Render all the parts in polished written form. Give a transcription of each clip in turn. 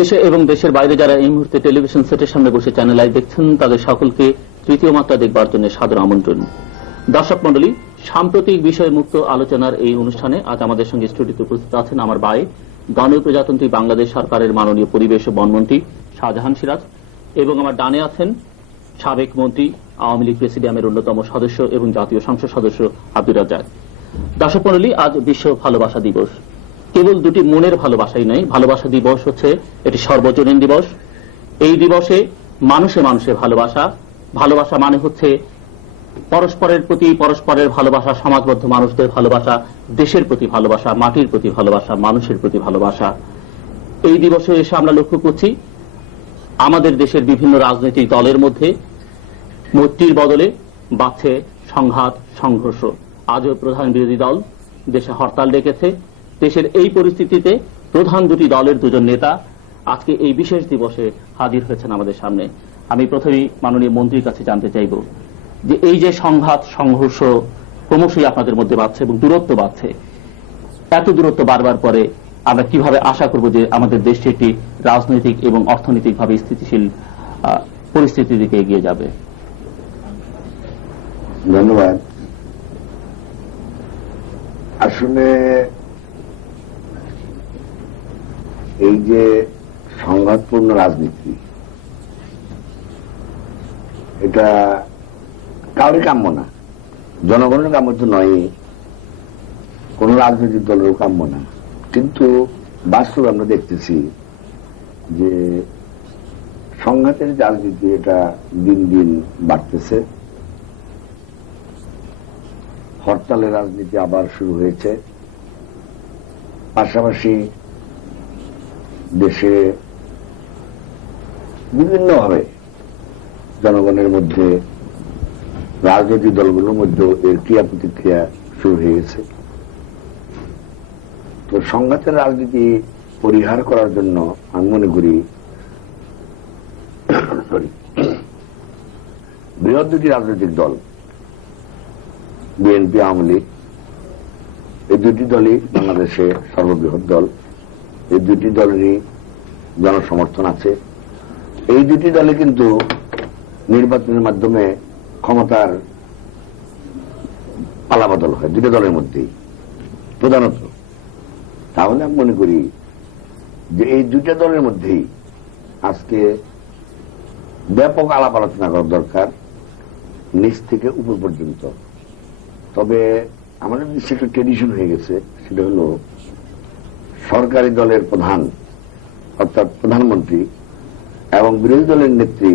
দেশে এবং দেশের বাইরে যারা এই মুহূর্তে টেলিভিশন সেটের সামনে বসে চ্যানেল আই দেখছেন তাদের সকলকে তৃতীয় মাত্রা দেখবার জন্য সাদর আমন্ত্রণ। দর্শক মণ্ডলী, সাম্প্রতিক বিষয় মুক্ত আলোচনার এই অনুষ্ঠানে আজ আমাদের সঙ্গে স্টুডিওতে উপস্থিত আছেন আমার ভাই গণপ্রজাতন্ত্রী বাংলাদেশ সরকারের মাননীয় পরিবেশ ও বনমন্ত্রী শাহজাহান সিরাজ এবং আমার ডানে আছেন সাবেক মন্ত্রী, আওয়ামী লীগ প্রেসিডিয়ামের অন্যতম সদস্য এবং জাতীয় সংসদ সদস্য আব্দুর রাজ্জাক। দর্শক মণ্ডলী, আজ বিশ্ব ভালোবাসা দিবস। কেবল দুটি মনের ভালোবাসাই নয়, ভালোবাসা দিবস হচ্ছে এটি সর্বজনীন দিবস। এই দিবসে মানুষে মানুষে ভালোবাসা, ভালোবাসা মানে হচ্ছে পরস্পরের প্রতি পরস্পরের ভালোবাসা, সমাজবদ্ধ মানুষদের ভালোবাসা, দেশের প্রতি ভালোবাসা, মাটির প্রতি ভালোবাসা, মানুষের প্রতি ভালোবাসা। এই দিবসে এসে আমরা লক্ষ্য করছি আমাদের দেশের বিভিন্ন রাজনৈতিক দলের মধ্যে মৈত্রীর বদলে বাড়ছে সংঘাত, সংঘর্ষ। আজও প্রধান বিরোধী দল দেশে হরতাল ডেকেছে। দেশের এই পরিস্থিতিতে প্রধান দুটি দলের দুজন নেতা আজকে এই বিশেষ দিবসে হাজির হয়েছেন আমাদের সামনে। আমি প্রথমেই মাননীয় মন্ত্রীর কাছে জানতে চাইব যে এই যে সংঘাত, সংঘর্ষ ক্রমশই আপনাদের মধ্যে বাড়ছে এবং দূরত্ব বাড়ছে, এত দূরত্ব বাড়বার পরে আমরা কিভাবে আশা করব যে আমাদের দেশটি একটি রাজনৈতিক এবং অর্থনৈতিকভাবে স্থিতিশীল পরিস্থিতির দিকে এগিয়ে যাবে? ধন্যবাদ। আসলে এই যে সংঘাতপূর্ণ রাজনীতি, এটা কাউরই কাম্য না, জনগণের কাম্য তো নয়, কোন রাজনৈতিক দলেরও কাম্য না। কিন্তু বাস্তবে আমরা দেখতেছি যে সংঘাতের রাজনীতি এটা দিন দিন বাড়তেছে। হরতালের রাজনীতি আবার শুরু হয়েছে। পাশাপাশি দেশে বিভিন্নভাবে জনগণের মধ্যে, রাজনৈতিক দলগুলোর মধ্যে এর ক্রিয়া প্রতিক্রিয়া শুরু হয়ে গেছে। তো সংঘাতের রাজনীতি পরিহার করার জন্য আমি মনে করি বৃহৎ দুটি রাজনৈতিক দল, বিএনপি, আওয়ামী লীগ, এই দুটি দলই বাংলাদেশে সর্ববৃহৎ দল। এই দুটি দলেরই জনসমর্থন আছে। এই দুটি দলে কিন্তু নির্বাচনের মাধ্যমে ক্ষমতার পালাবদল হয় দুটি দলের মধ্যেই প্রধানত। তাহলে আমি মনে করি যে এই দুইটা দলের মধ্যেই আজকে ব্যাপক আলাপ আলোচনা করা দরকার, নিচ থেকে উপর পর্যন্ত। তবে আমাদের দেশে একটা ট্রেডিশন হয়ে গেছে, সেটা হল সরকারি দলের প্রধান অর্থাৎ প্রধানমন্ত্রী এবং বিরোধী দলের নেত্রী,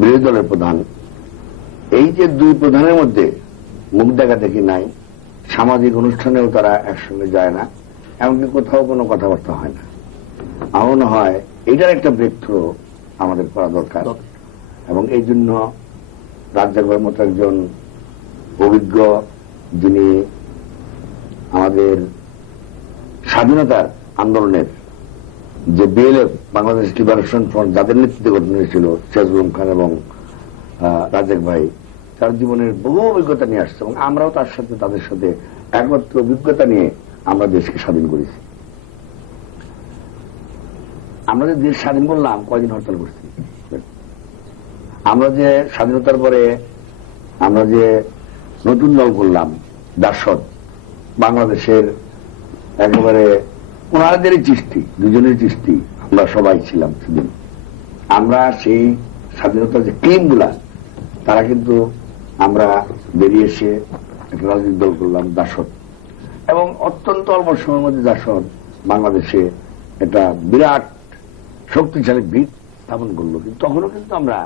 বিরোধী দলের প্রধান, এই যে দুই প্রধানের মধ্যে মুখ দেখা দেখি নাই, সামাজিক অনুষ্ঠানেও তারা একসঙ্গে যায় না, এমনকি কোথাও কোনো কথাবার্তা হয় না। আমার মনে হয় এটার একটা ব্রেকথ্রো আমাদের করা দরকার। এবং এই জন্য রাজ্জাকের মতো একজন অভিজ্ঞ, যিনি আমাদের স্বাধীনতার আন্দোলনের যে বিএলএফ, বাংলাদেশ লিবারেশন ফ্রন্ট, যাদের নেতৃত্বে গঠন হয়েছিল, সিরাজুল আলম খান এবং রাজ্জাক ভাই, তার জীবনের বহু অভিজ্ঞতা নিয়ে আসছে এবং আমরাও তার সাথে, তাদের সাথে একমাত্র অভিজ্ঞতা নিয়ে আমরা দেশকে স্বাধীন করেছি। আমরা যে দেশ স্বাধীন করলাম, কয়দিন হরতাল করছি? আমরা যে স্বাধীনতার পরে আমরা যে নতুন দল করলাম জাসদ, বাংলাদেশের একেবারে ওনাদেরই সৃষ্টি, দুজনের সৃষ্টি, আমরা সবাই ছিলাম সেদিন। আমরা সেই স্বাধীনতার যে টিমগুলা, তারা কিন্তু আমরা বেরিয়ে এসে একটা রাজনৈতিক দল করলাম জাসদ, এবং অত্যন্ত অল্প সময়ের মধ্যে জাসদ বাংলাদেশে একটা বিরাট শক্তিশালী ভিত স্থাপন করলো। কিন্তু তখনও কিন্তু আমরা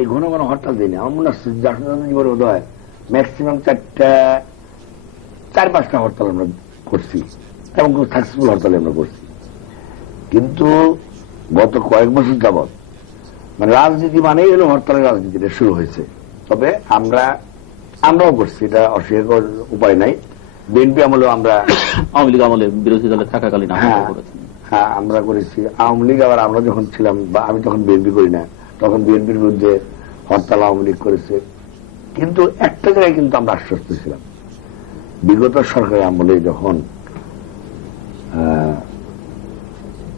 এই ঘন ঘন হরতাল দিইনি। আমার মনে হচ্ছে জাসদ জীবনে বোধ হয় ম্যাক্সিমাম 4-5টা হরতাল আমরা করছি এবং খুব সাকসেসফুল হরতাল আমরা করছি। কিন্তু গত কয়েক বছর যাবৎ মানে রাজনীতি মানেই হলো হরতালের রাজনীতিটা শুরু হয়েছে। তবে আমরাও করছি, এটা অস্বীকার করার উপায় নাই। বিএনপি আমলেও আমরা, আওয়ামী লীগ আমলে বিরোধী দলে থাকাকালীন হ্যাঁ আমরা করেছি। আওয়ামী লীগ আবার আমরা যখন ছিলাম, বা আমি তখন বিএনপি করি না, তখন বিএনপির বিরুদ্ধে হরতাল আওয়ামী লীগ করেছে। কিন্তু একটা জায়গায় কিন্তু আমরা আশ্বস্ত ছিলাম, বিগত সরকারের আমলে যখন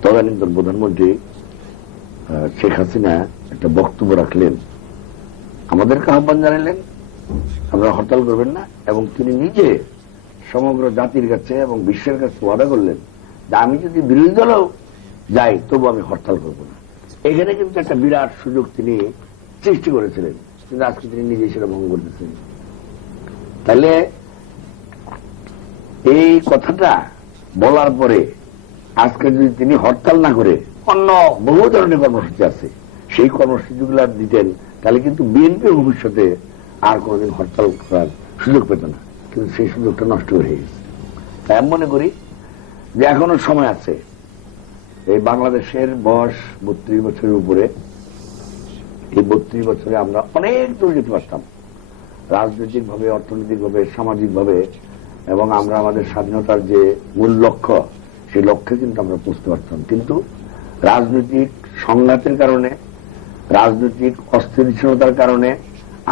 তদানীন্তন প্রধানমন্ত্রী শেখ হাসিনা একটা বক্তব্য রাখলেন, আমাদেরকে আহ্বান জানালেন আপনারা হরতাল করবেন না, এবং তিনি নিজে সমগ্র জাতির কাছে এবং বিশ্বের কাছে ওয়াদা করলেন যে আমি যদি বিরোধী দলেও যাই তবু আমি হরতাল করব না। এখানে কিন্তু একটা বিরাট সুযোগ তিনি সৃষ্টি করেছিলেন, কিন্তু আজকে তিনি নিজে সেটা ভঙ্গ করতেছেন। তাহলে এই কথাটা বলার পরে আজকে যদি তিনি হরতাল না করে অন্য বহু ধরনের কর্মসূচি আছে সেই কর্মসূচিগুলো দিতেন, তাহলে কিন্তু বিএনপি ভবিষ্যতে আর কোনদিন হরতাল করার সুযোগ পেত না, কিন্তু সেই সুযোগটা নষ্ট হয়ে গেছে। তাই আমি মনে করি যে এখনো সময় আছে। এই বাংলাদেশের বয়স 32 বছরের উপরে, এই 32 বছরে আমরা অনেক দূর যেতে পারতাম, রাজনৈতিক ভাবে, অর্থনৈতিক ভাবে, সামাজিক ভাবে, এবং আমরা আমাদের স্বাধীনতার যে মূল লক্ষ্য সেই লক্ষ্যে কিন্তু আমরা পৌঁছতে পারতাম। কিন্তু রাজনৈতিক সংঘাতের কারণে, রাজনৈতিক অস্থিতিশীলতার কারণে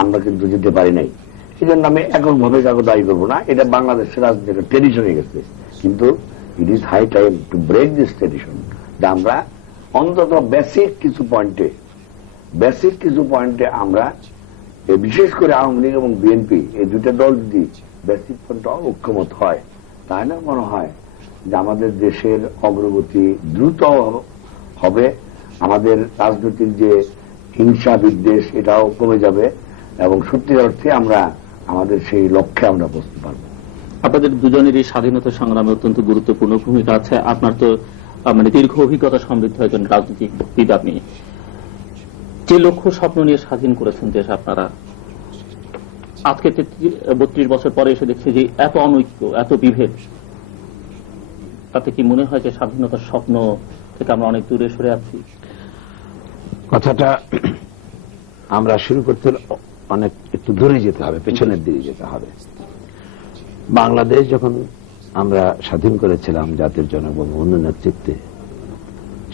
আমরা কিন্তু যেতে পারি নাই। এই জন্য আমি এককভাবে কাউকে দায়ী করবো না, এটা বাংলাদেশের রাজনীতির ট্রেডিশন হয়ে গেছে। কিন্তু it is high time to break this tradition, যে আমরা অন্তত বেসিক কিছু পয়েন্টে আমরা বিশেষ করে আওয়ামী লীগ এবং বিএনপি এই দুটা দল যদি বেসিক পয়েন্টে ঐক্যমত হয়, তাহলে মনে হয় যে আমাদের দেশের অগ্রগতি দ্রুত হবে, আমাদের রাজনৈতিক যে হিংসা বিদ্বেষ এটাও কমে যাবে, এবং সত্যিকার অর্থে আমরা আমাদের সেই লক্ষ্যে আমরা পৌঁছতে পারবো। আপনাদের দুজনেরই স্বাধীনতা সংগ্রামে অত্যন্ত গুরুত্বপূর্ণ ভূমিকা আছে। আপনার তো দীর্ঘ অভিজ্ঞতা সমৃদ্ধ একজন রাজনীতিবিদ। আপনি যে লক্ষ্য স্বপ্ন নিয়ে স্বাধীন করেছেন দেশ, আপনারা আজকে 32 বছর পরে এসে দেখছি যে এত অনৈক্য, এত বিভেদ, তাতে কি মনে হয় যে স্বাধীনতার স্বপ্ন থেকে আমরা অনেক দূরে সরে আছি? কথাটা আমরা শুরু করতে অনেক একটু দূরে যেতে হবে, পেছনের দিকে যেতে হবে। বাংলাদেশ যখন আমরা স্বাধীন করেছিলাম জাতির জনক বঙ্গবন্ধুর নেতৃত্বে,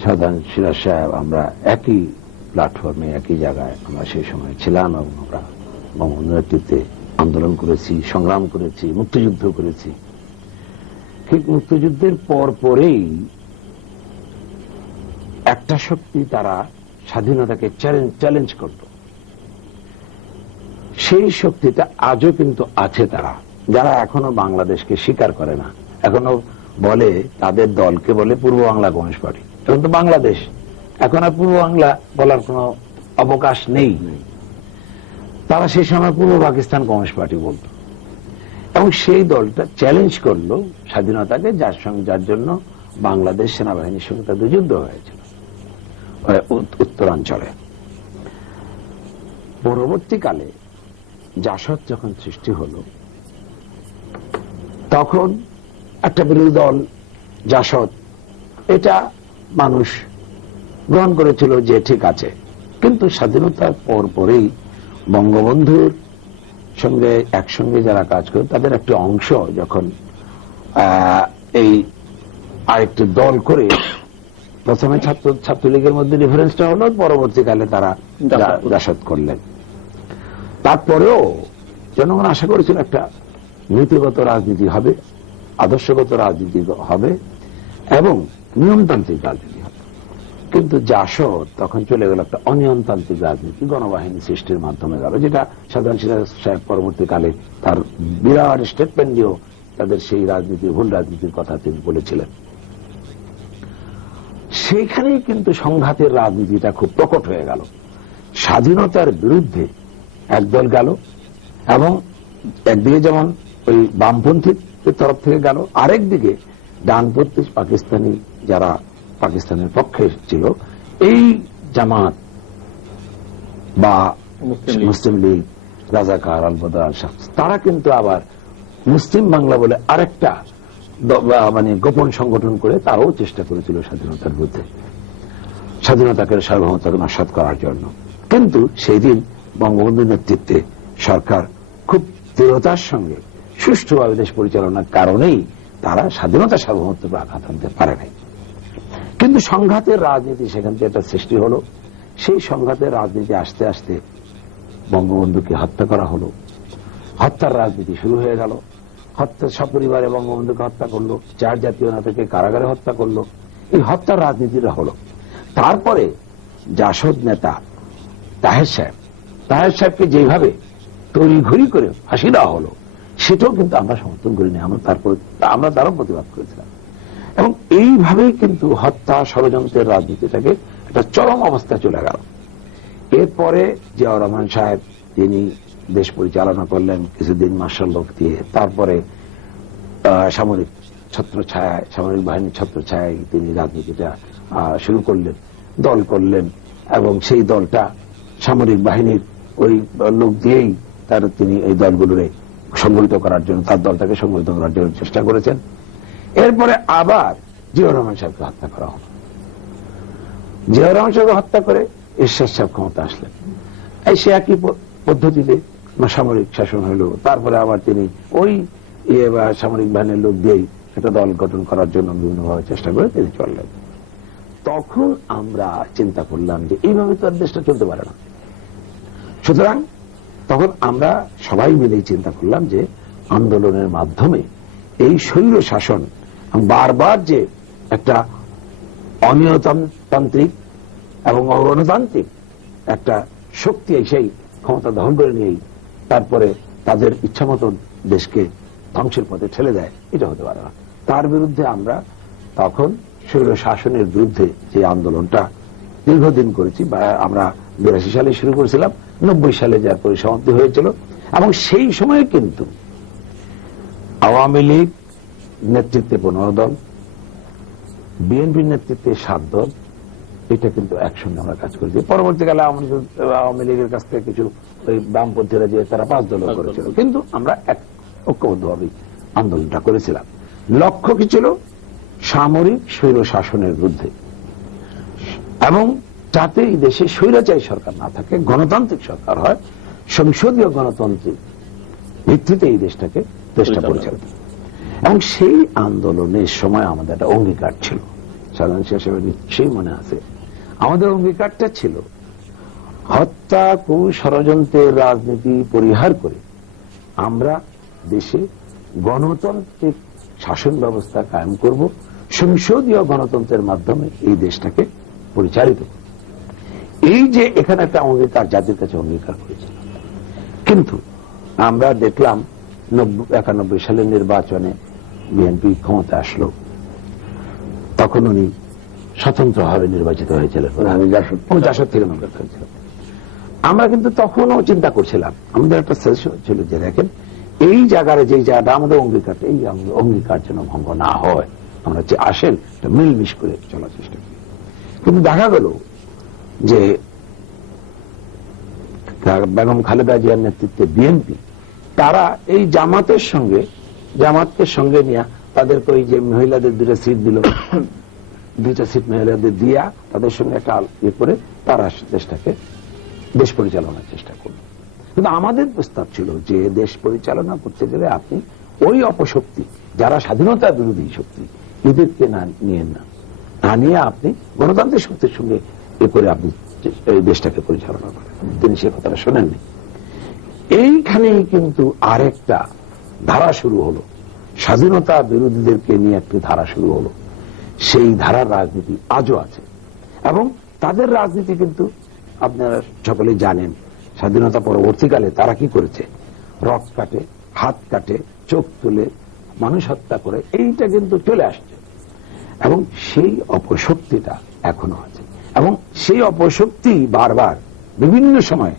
সাধারণ সিরাজ সাহেব, আমরা একই প্ল্যাটফর্মে, একই জায়গায় আমরা সেই সময় ছিলাম, এবং আমরা বঙ্গবন্ধুর নেতৃত্বে আন্দোলন করেছি, সংগ্রাম করেছি, মুক্তিযুদ্ধ করেছি। ঠিক মুক্তিযুদ্ধের পরেই একটা শক্তি তারা স্বাধীনতাকে চ্যালেঞ্জ করত। সেই শক্তিটা আজও কিন্তু আছে, তারা যারা এখনো বাংলাদেশকে স্বীকার করে না, এখনো বলে তাদের দলকে বলে পূর্ব বাংলা কমিউনিস্ট পার্টি। এখন তো বাংলাদেশ, এখন আর পূর্ব বাংলা বলার কোন অবকাশ নেই। তারা সেই সময় পূর্ব পাকিস্তান কমিউনিস্ট পার্টি বলত, এবং সেই দলটা চ্যালেঞ্জ করলো স্বাধীনতাকে, যার জন্য বাংলাদেশ সেনাবাহিনীর সঙ্গে তাদের যুদ্ধ হয়েছিল উত্তরাঞ্চলে। পরবর্তীকালে জাসদ যখন সৃষ্টি হলো, তখন একটা বিরোধী দল জাসদ, এটা মানুষ গ্রহণ করেছিল যে ঠিক আছে। কিন্তু স্বাধীনতার পরেই বঙ্গবন্ধুর সঙ্গে একসঙ্গে যারা কাজ করে তাদের একটা অংশ যখন এই আরেকটি দল করে, প্রথমে ছাত্রলীগের মধ্যে ডিফারেন্সটা হলো, পরবর্তীকালে তারা জাসদ করলেন। তারপরেও জনগণ আশা করেছিল একটা নীতিগত রাজনীতি হবে, আদর্শগত রাজনীতি হবে, এবং নিয়মতান্ত্রিক রাজনীতি হবে। কিন্তু জাসদ তখন চলে গেল একটা অনিয়মতান্ত্রিক রাজনীতি, গণবাহিনী সৃষ্টির মাধ্যমে গেল, যেটা সাধারণ সিরাজ সাহেব পরবর্তীকালে তার বিরাট স্টেটমেন্ট দিয়েও তাদের সেই রাজনীতি, ভুল রাজনীতির কথা তিনি বলেছিলেন। সেইখানেই কিন্তু সংঘাতের রাজনীতিটা খুব প্রকট হয়ে গেল। স্বাধীনতার বিরুদ্ধে একদল গেল, এবং একদিকে যেমন ওই বামপন্থীর তরফ থেকে গেল, আরেকদিকে ডানপন্থী পাকিস্তানি যারা পাকিস্তানের পক্ষে ছিল, এই জামাত বা মুসলিম লীগ, রাজাকার, আল বদর আল শামস, তারা কিন্তু আবার মুসলিম বাংলা বলে আরেকটা গোপন সংগঠন করে তারাও চেষ্টা করেছিল স্বাধীনতার বিরুদ্ধে, স্বাধীনতাকে, সার্বভৌমত্বকে নস্যাৎ করার জন্য। কিন্তু সেই দিন বঙ্গবন্ধুর নেতৃত্বে সরকার খুব দৃঢ়তার সঙ্গে সুষ্ঠুভাবে দেশ পরিচালনার কারণেই তারা স্বাধীনতা, সার্বভৌমত্বকে আঘাত আনতে পারে নাই। কিন্তু সংঘাতের রাজনীতি সেখান থেকে একটা সৃষ্টি হলো। সেই সংঘাতের রাজনীতি আস্তে আস্তে বঙ্গবন্ধুকে হত্যা করা হলো, হত্যার রাজনীতি শুরু হয়ে গেল। হত্যা, সপরিবারে বঙ্গবন্ধুকে হত্যা করলো, 4 জাতীয় নেতাকে কারাগারে হত্যা করলো। এই হত্যার রাজনীতিটা হলো। তারপরে জাসদ নেতা তাহের সাহেবকে যেভাবে তড়িঘড়ি করে ফাঁসি দেওয়া হলো, সেটাও কিন্তু আমরা সমর্থন করিনি। আমরা তারও প্রতিবাদ করেছিলাম। এবং এইভাবেই কিন্তু হত্যা ষড়যন্ত্রের রাজনীতিটাকে একটা চরম অবস্থায় চলে গেল। এরপরে জিয়াউর রহমান সাহেব তিনি দেশ পরিচালনা করলেন কিছুদিন মার্শাল লোক দিয়ে। তারপরে সামরিক বাহিনীর ছত্রছায়ায় তিনি রাজনীতিটা শুরু করলেন, দল করলেন, এবং সেই দলটা সামরিক বাহিনীর ওই লোক দিয়েই তিনি এই দলগুলোরে সংগঠিত করার জন্য, তার দলটাকে সংগঠিত করার জন্য চেষ্টা করেছেন। এরপরে আবার জিয়াউর রহমান সাহেবকে হত্যা করা হল। জিয়াউর রহমান সাহেবকে হত্যা করে এরশাদ সাহেব ক্ষমতা আসলেন। এই সে একই পদ্ধতিতে সামরিক শাসন হইল। তারপরে আবার তিনি ওই সামরিক বাহিনীর লোক দিয়েই একটা দল গঠন করার জন্য বিভিন্নভাবে চেষ্টা করে তিনি চললেন। তখন আমরা চিন্তা করলাম যে এইভাবে তো আর দেশটা চলতে পারে না। সুতরাং তখন আমরা সবাই মিলেই চিন্তা করলাম যে আন্দোলনের মাধ্যমে এই স্বৈর শাসন বারবার যে একটা অনিয়তান্ত্রিক এবং অগণতান্ত্রিক একটা শক্তি সেই ক্ষমতা দখল করে নিয়েই তারপরে তাদের ইচ্ছা মতন দেশকে ধ্বংসের পথে ঠেলে দেয়, এটা হতে পারে না। তার বিরুদ্ধে আমরা তখন স্বৈর শাসনের বিরুদ্ধে যে আন্দোলনটা দীর্ঘদিন করেছি, বা আমরা 82 সালে শুরু করেছিলাম, 90 সালে যার পরিসমাপ্তি হয়েছিল। এবং সেই সময়ে কিন্তু আওয়ামী লীগ নেতৃত্বে 15 দল, বিএনপির নেতৃত্বে 7 দল, এটা কিন্তু একসঙ্গে আমরা কাজ করেছি। পরবর্তীকালে আওয়ামী লীগের কাছ থেকে কিছু ওই বামপন্থীরা যে তারা 5 দল করেছিল, কিন্তু আমরা ঐক্যবদ্ধভাবে আন্দোলনটা করেছিলাম। লক্ষ্য কি ছিল? সামরিক স্বৈর শাসনের বিরুদ্ধে, এবং যাতে এই দেশে স্বৈরাচারী সরকার না থাকে, গণতান্ত্রিক সরকার হয়, সংসদীয় গণতান্ত্রিক ভিত্তিতে এই দেশটাকে চেষ্টা পরিচালিত। এবং সেই আন্দোলনের সময় আমাদের একটা অঙ্গীকার ছিল, সাধারণ হিসেবে নিশ্চয়ই মনে আছে, আমাদের অঙ্গীকারটা ছিল হত্যা, ষড়যন্ত্রের রাজনীতি পরিহার করে আমরা দেশে গণতান্ত্রিক শাসন ব্যবস্থা কায়েম করব, সংসদীয় গণতন্ত্রের মাধ্যমে এই দেশটাকে পরিচালিত করব। এই যে এখানে একটা অঙ্গীকার জাতির কাছে অঙ্গীকার করেছিল। কিন্তু আমরা দেখলাম 91 সালের নির্বাচনে বিএনপি ক্ষমতা আসলো, তখন উনি স্বতন্ত্রভাবে নির্বাচিত হয়েছিলেন, জাসদ থেকে নির্বাচিত হয়েছিলেন। আমরা কিন্তু তখনও চিন্তা করছিলাম, আমাদের একটা সাজেশন ছিল যে দেখেন এই জায়গায় যে জায়গাটা আমাদের অঙ্গীকার, এই অঙ্গীকার যেন ভঙ্গ না হয়, আমরা যে আসেন মিলমিশ করে চলার চেষ্টা করি। কিন্তু দেখা গেল যে বেগম খালেদা জিয়ার নেতৃত্বে বিএনপি তারা এই জামাতকে সঙ্গে নিয়ে তাদেরকে ওই যে মহিলাদের 2টা সিট দিল, 2টা সিট মহিলাদের দিয়া তাদের সঙ্গে একটা ইয়ে করে তারা দেশটাকে দেশ পরিচালনার চেষ্টা করল। কিন্তু আমাদের প্রস্তাব ছিল যে দেশ পরিচালনা করতে গেলে আপনি ওই অপশক্তি, যারা স্বাধীনতা বিরোধী শক্তি, এদেরকে না নিয়ে আপনি গণতান্ত্রিক শক্তির সঙ্গে এ করে আপনি এই দেশটাকে পরিচালনা করেন। তিনি সে কথাটা শোনেননি। এইখানেই কিন্তু আরেকটা ধারা শুরু হলো, স্বাধীনতা বিরোধীদেরকে নিয়ে একটি ধারা শুরু হলো। সেই ধারার রাজনীতি আজও আছে, এবং তাদের রাজনীতি কিন্তু আপনারা সকলেই জানেন, স্বাধীনতা পরবর্তীকালে তারা কি করেছে, রক কাটে, হাত কাটে, চোখ তুলে, মানুষ হত্যা করে, এইটা কিন্তু চলে আসছে। এবং সেই অপশক্তিটা এখনো আছে, এবং সেই অপশক্তি বারবার বিভিন্ন সময়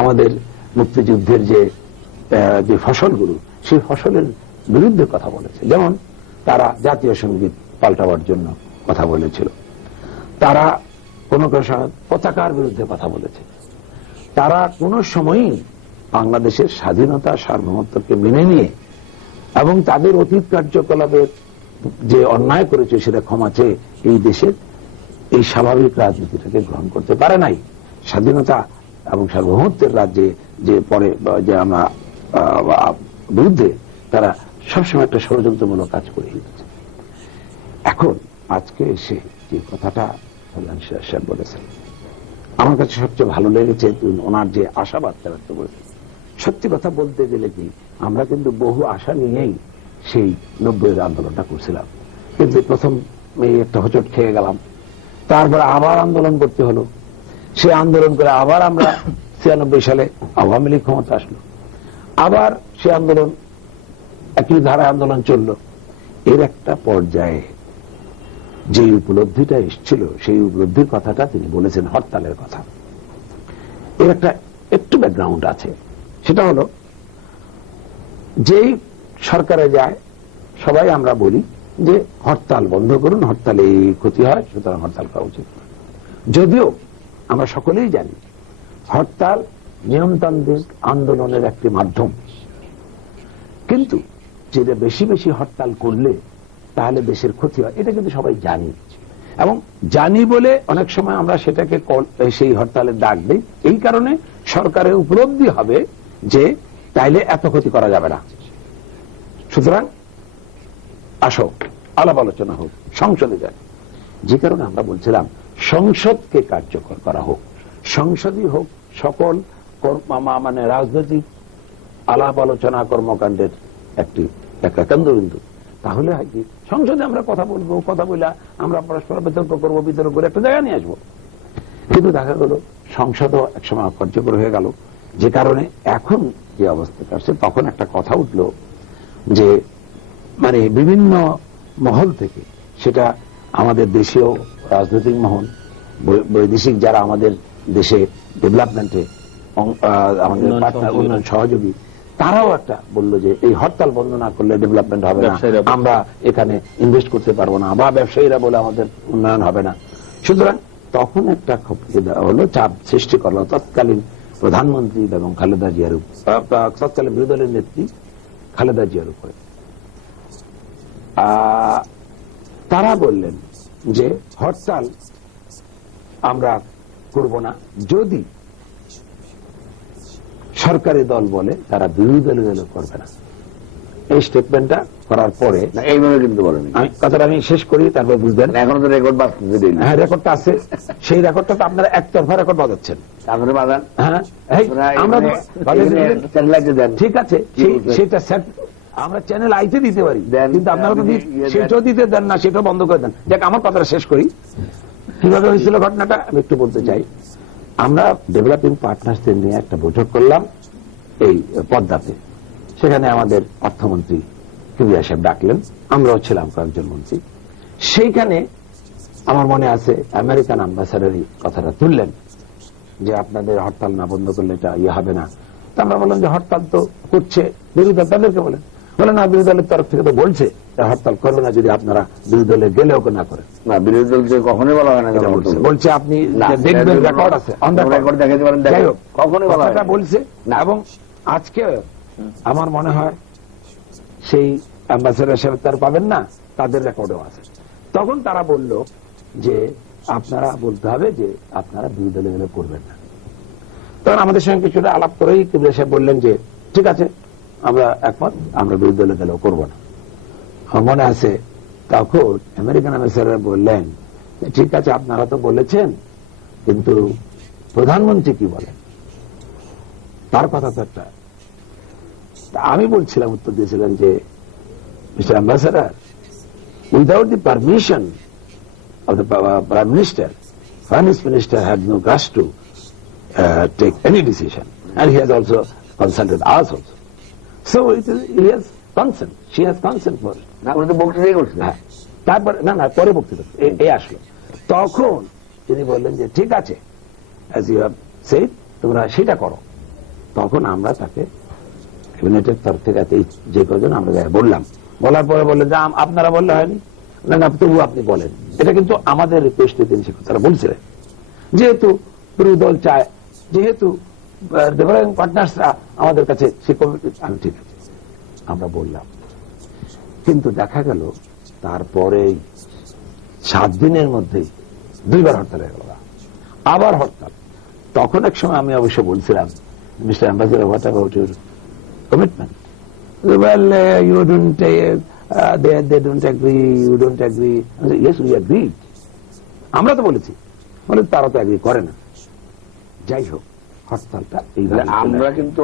আমাদের মুক্তিযুদ্ধের যে ফসলগুলো, সেই ফসলের বিরুদ্ধে কথা বলেছে। যেমন তারা জাতীয় সঙ্গীত পাল্টাবার জন্য কথা বলেছিল, তারা কোন সময় পতাকার বিরুদ্ধে কথা বলেছে, তারা কোন সময়ই বাংলাদেশের স্বাধীনতা সার্বভৌমত্বকে মেনে নিয়ে এবং তাদের অতীত কার্যকলাপের যে অন্যায় করেছে সেটা ক্ষমা চেয়ে এই দেশের এই স্বাভাবিক রাজনীতিটাকে গ্রহণ করতে পারে নাই। স্বাধীনতা এবং সার্বভৌমত্বের রাজ্যে যে পরে যে আমরা বিরুদ্ধে তারা সবসময় একটা ষড়যন্ত্রমূলক কাজ করে দিয়েছে। এখন আজকে এসে যে কথাটা সিরাজ সাহেব বলেছেন, আমার কাছে সবচেয়ে ভালো লেগেছে ওনার যে আশাবাদটা ব্যক্ত করেছেন। সত্যি কথা বলতে গেলে কি, আমরা কিন্তু বহু আশা নিয়েই সেই 90-এর আন্দোলনটা করছিলাম, কিন্তু প্রথম এই একটা হোঁচট খেয়ে গেলাম। তারপরে আবার আন্দোলন করতে হলো। সে আন্দোলন করে আবার আমরা 96 সালে আওয়ামী লীগ ক্ষমতা আসলো। আবার সে আন্দোলন একই ধারায় আন্দোলন চললো। এর একটা পর্যায়ে যে উপলব্ধিটা এসেছিল, সেই উপলব্ধির কথাটা তিনি বলেছেন হরতালের কথা। এর একটা একটু ব্যাকগ্রাউন্ড আছে। সেটা হলো, যেই সরকারে যায় সবাই আমরা বলি যে হরতাল বন্ধ করুন, হরতালে এই ক্ষতি হয়, সুতরাং হরতাল করা উচিত। যদিও আমরা সকলেই জানি হরতাল নিয়মতান্ত্রিক আন্দোলনের একটি মাধ্যম, কিন্তু যেটা বেশি বেশি হরতাল করলে তাহলে দেশের ক্ষতি হয়, এটা কিন্তু সবাই জানি। এবং জানি বলে অনেক সময় আমরা সেটাকে সেই হরতালের ডাক দিই। এই কারণে সরকারের উপলব্ধি হবে যে তাইলে এত ক্ষতি করা যাবে না, সুতরাং আসো আলাপ আলোচনা হোক, সংসদে যায়। যে কারণে আমরা বলছিলাম সংসদকে কার্যকর করা হোক, সংসদই হোক সকল মানে রাজনৈতিক আলাপ আলোচনা কর্মকাণ্ডের একটা কেন্দ্রবিন্দু। তাহলে হয় কি, সংসদে আমরা কথা বলবো, কথা বলে আমরা পরস্পর বিতর্ক করবো, বিতর্ক করে একটা জায়গা নিয়ে আসবো। কিন্তু দেখা গেল সংসদও একসময় কার্যকর হয়ে গেল। যে কারণে এখন যে অবস্থা আসছে, তখন একটা কথা উঠলো যে মানে বিভিন্ন মহল থেকে, সেটা আমাদের দেশীয় রাজনৈতিক মহল, বৈদেশিক যারা আমাদের দেশে ডেভেলপমেন্টে আমাদের পার্টনার, উন্নয়ন সহযোগী, তারাও একটা বললো যে এই হরতাল বন্ধ না করলে ডেভেলপমেন্ট হবে না, আমরা এখানে ইনভেস্ট করতে পারবো না, বা ব্যবসায়ীরা বলে আমাদের উন্নয়ন হবে না। সুতরাং তখন একটা হলো, চাপ সৃষ্টি করলো তৎকালীন প্রধানমন্ত্রী এবং খালেদা জিয়ার, তৎকালীন বিরোধী দলের নেত্রী খালেদা জিয়ার উপরে। তারা বললেন যে হরতাল আমরা করব না যদি সরকারি দল বলে তারা বিরোধী দল করবে না। এই স্টেটমেন্টটা করার পরে, এইভাবে কিন্তু বলেন, কথাটা আমি শেষ করি, তারপর বুঝবেন। এখনো তো রেকর্ড বাজতেছে। হ্যাঁ, রেকর্ডটা আছে। সেই রেকর্ডটা তো আপনারা একতরফা রেকর্ড বাজাচ্ছেন। তারপরে বাজান, হ্যাঁ, আমরা স্যাটেলাইটে দেন, ঠিক আছে, সেটা আমরা চ্যানেল আইতে দিতে পারি, কিন্তু আপনারা তো সেটাও দিতে দেন না, সেটাও বন্ধ করে দেন। দেখ, আমার কথাটা শেষ করি। কিভাবে হয়েছিল ঘটনাটা আমি একটু বলতে চাই। আমরা ডেভেলপিং পার্টনার্সদের নিয়ে একটা বৈঠক করলাম এই পদ্মাতে। সেখানে আমাদের অর্থমন্ত্রী কিবরিয়া সাহেব ডাকলেন, আমরাও ছিলাম কয়েকজন মন্ত্রী। সেইখানে আমার মনে আছে আমেরিকান অ্যাম্বাসাডারই কথাটা তুললেন যে আপনাদের হরতাল না বন্ধ করলে এটা হবে না। তা আমরা বললাম যে হরতাল তো করছে বিরোধী দল, তাদেরকে বলেন না, বিরোধী দলের তরফ থেকে তো বলছে হরতাল করবে না যদি আপনারা বিরোধী দলে গেলেও না করেন। না, বিরোধী দলকে কখনোই বলা হয় না, বলছে আপনি দেখবেন, রেকর্ড আছে, যাই হোক কখনোই বলা হয় না বলছে। এবং আজকে আমার মনে হয় সেই অ্যাম্বাসেডার সাহেব তার পাবেন না, তাদের রেকর্ডও আছে। তখন তারা বলল যে আপনারা বলতে হবে যে আপনারা বিরোধী দলে গেলে করবেন না। তখন আমাদের সঙ্গে কিছুটা আলাপ করেই কিবরিয়া সাহেব বললেন যে ঠিক আছে, আমরা একমত, আমরা বিরোধী দলে গেলেও করবো না। মনে আছে তখন আমেরিকান অ্যাম্বাসেডার বললেন ঠিক আছে, আপনারা তো বলেছেন, কিন্তু প্রধানমন্ত্রী কি বলেন, তার কথা তো একটা। আমি বলছিলাম, উত্তর দিয়েছিলেন যে mister ambassador, without the permission of the Prime Minister, Finance Minister had no guts to take any decision, and he has also consulted us also. So he has consent, she has consent for it. না, উনি তো বক্তৃতাই করছেন। হ্যাঁ, তারপরে না পরে বক্তৃতা এই আসলো। তখন তিনি বললেন যে ঠিক আছে, as you have said, তোমরা সেটা করো। তখন আমরা তাকে ক্যাবিনেটের তরফ থেকে যে কজন আমরা বললাম, বলার পরে বললেন যে আপনারা বললে হয়নি, না তবু আপনি বলেন। এটা কিন্তু আমাদের রিকোয়েস্টে তিনি সে কথাটা বলছিলেন, যেহেতু বিরোধী দল চায়, যেহেতু ডেভেলপিং পার্টনার্সরা আমাদের কাছে সে কমিটি, আমি ঠিক আছে আমরা বললাম। কিন্তু দেখা গেল তারপরে 7 দিনের মধ্যেই 2বার হরতাল হয়ে গেল, আবার হরতাল। তখন এক সময় আমি অবশ্য বলছিলাম, mister ambassador, what about your commitment? Well, you don't they don't agree, you don't agree. I said, yes, we agreed. আমরা তো বলেছি, বলে তারা তো এগ্রি করে না। যাই হোক, হরতালটা এইভাবে আমরা কিন্তু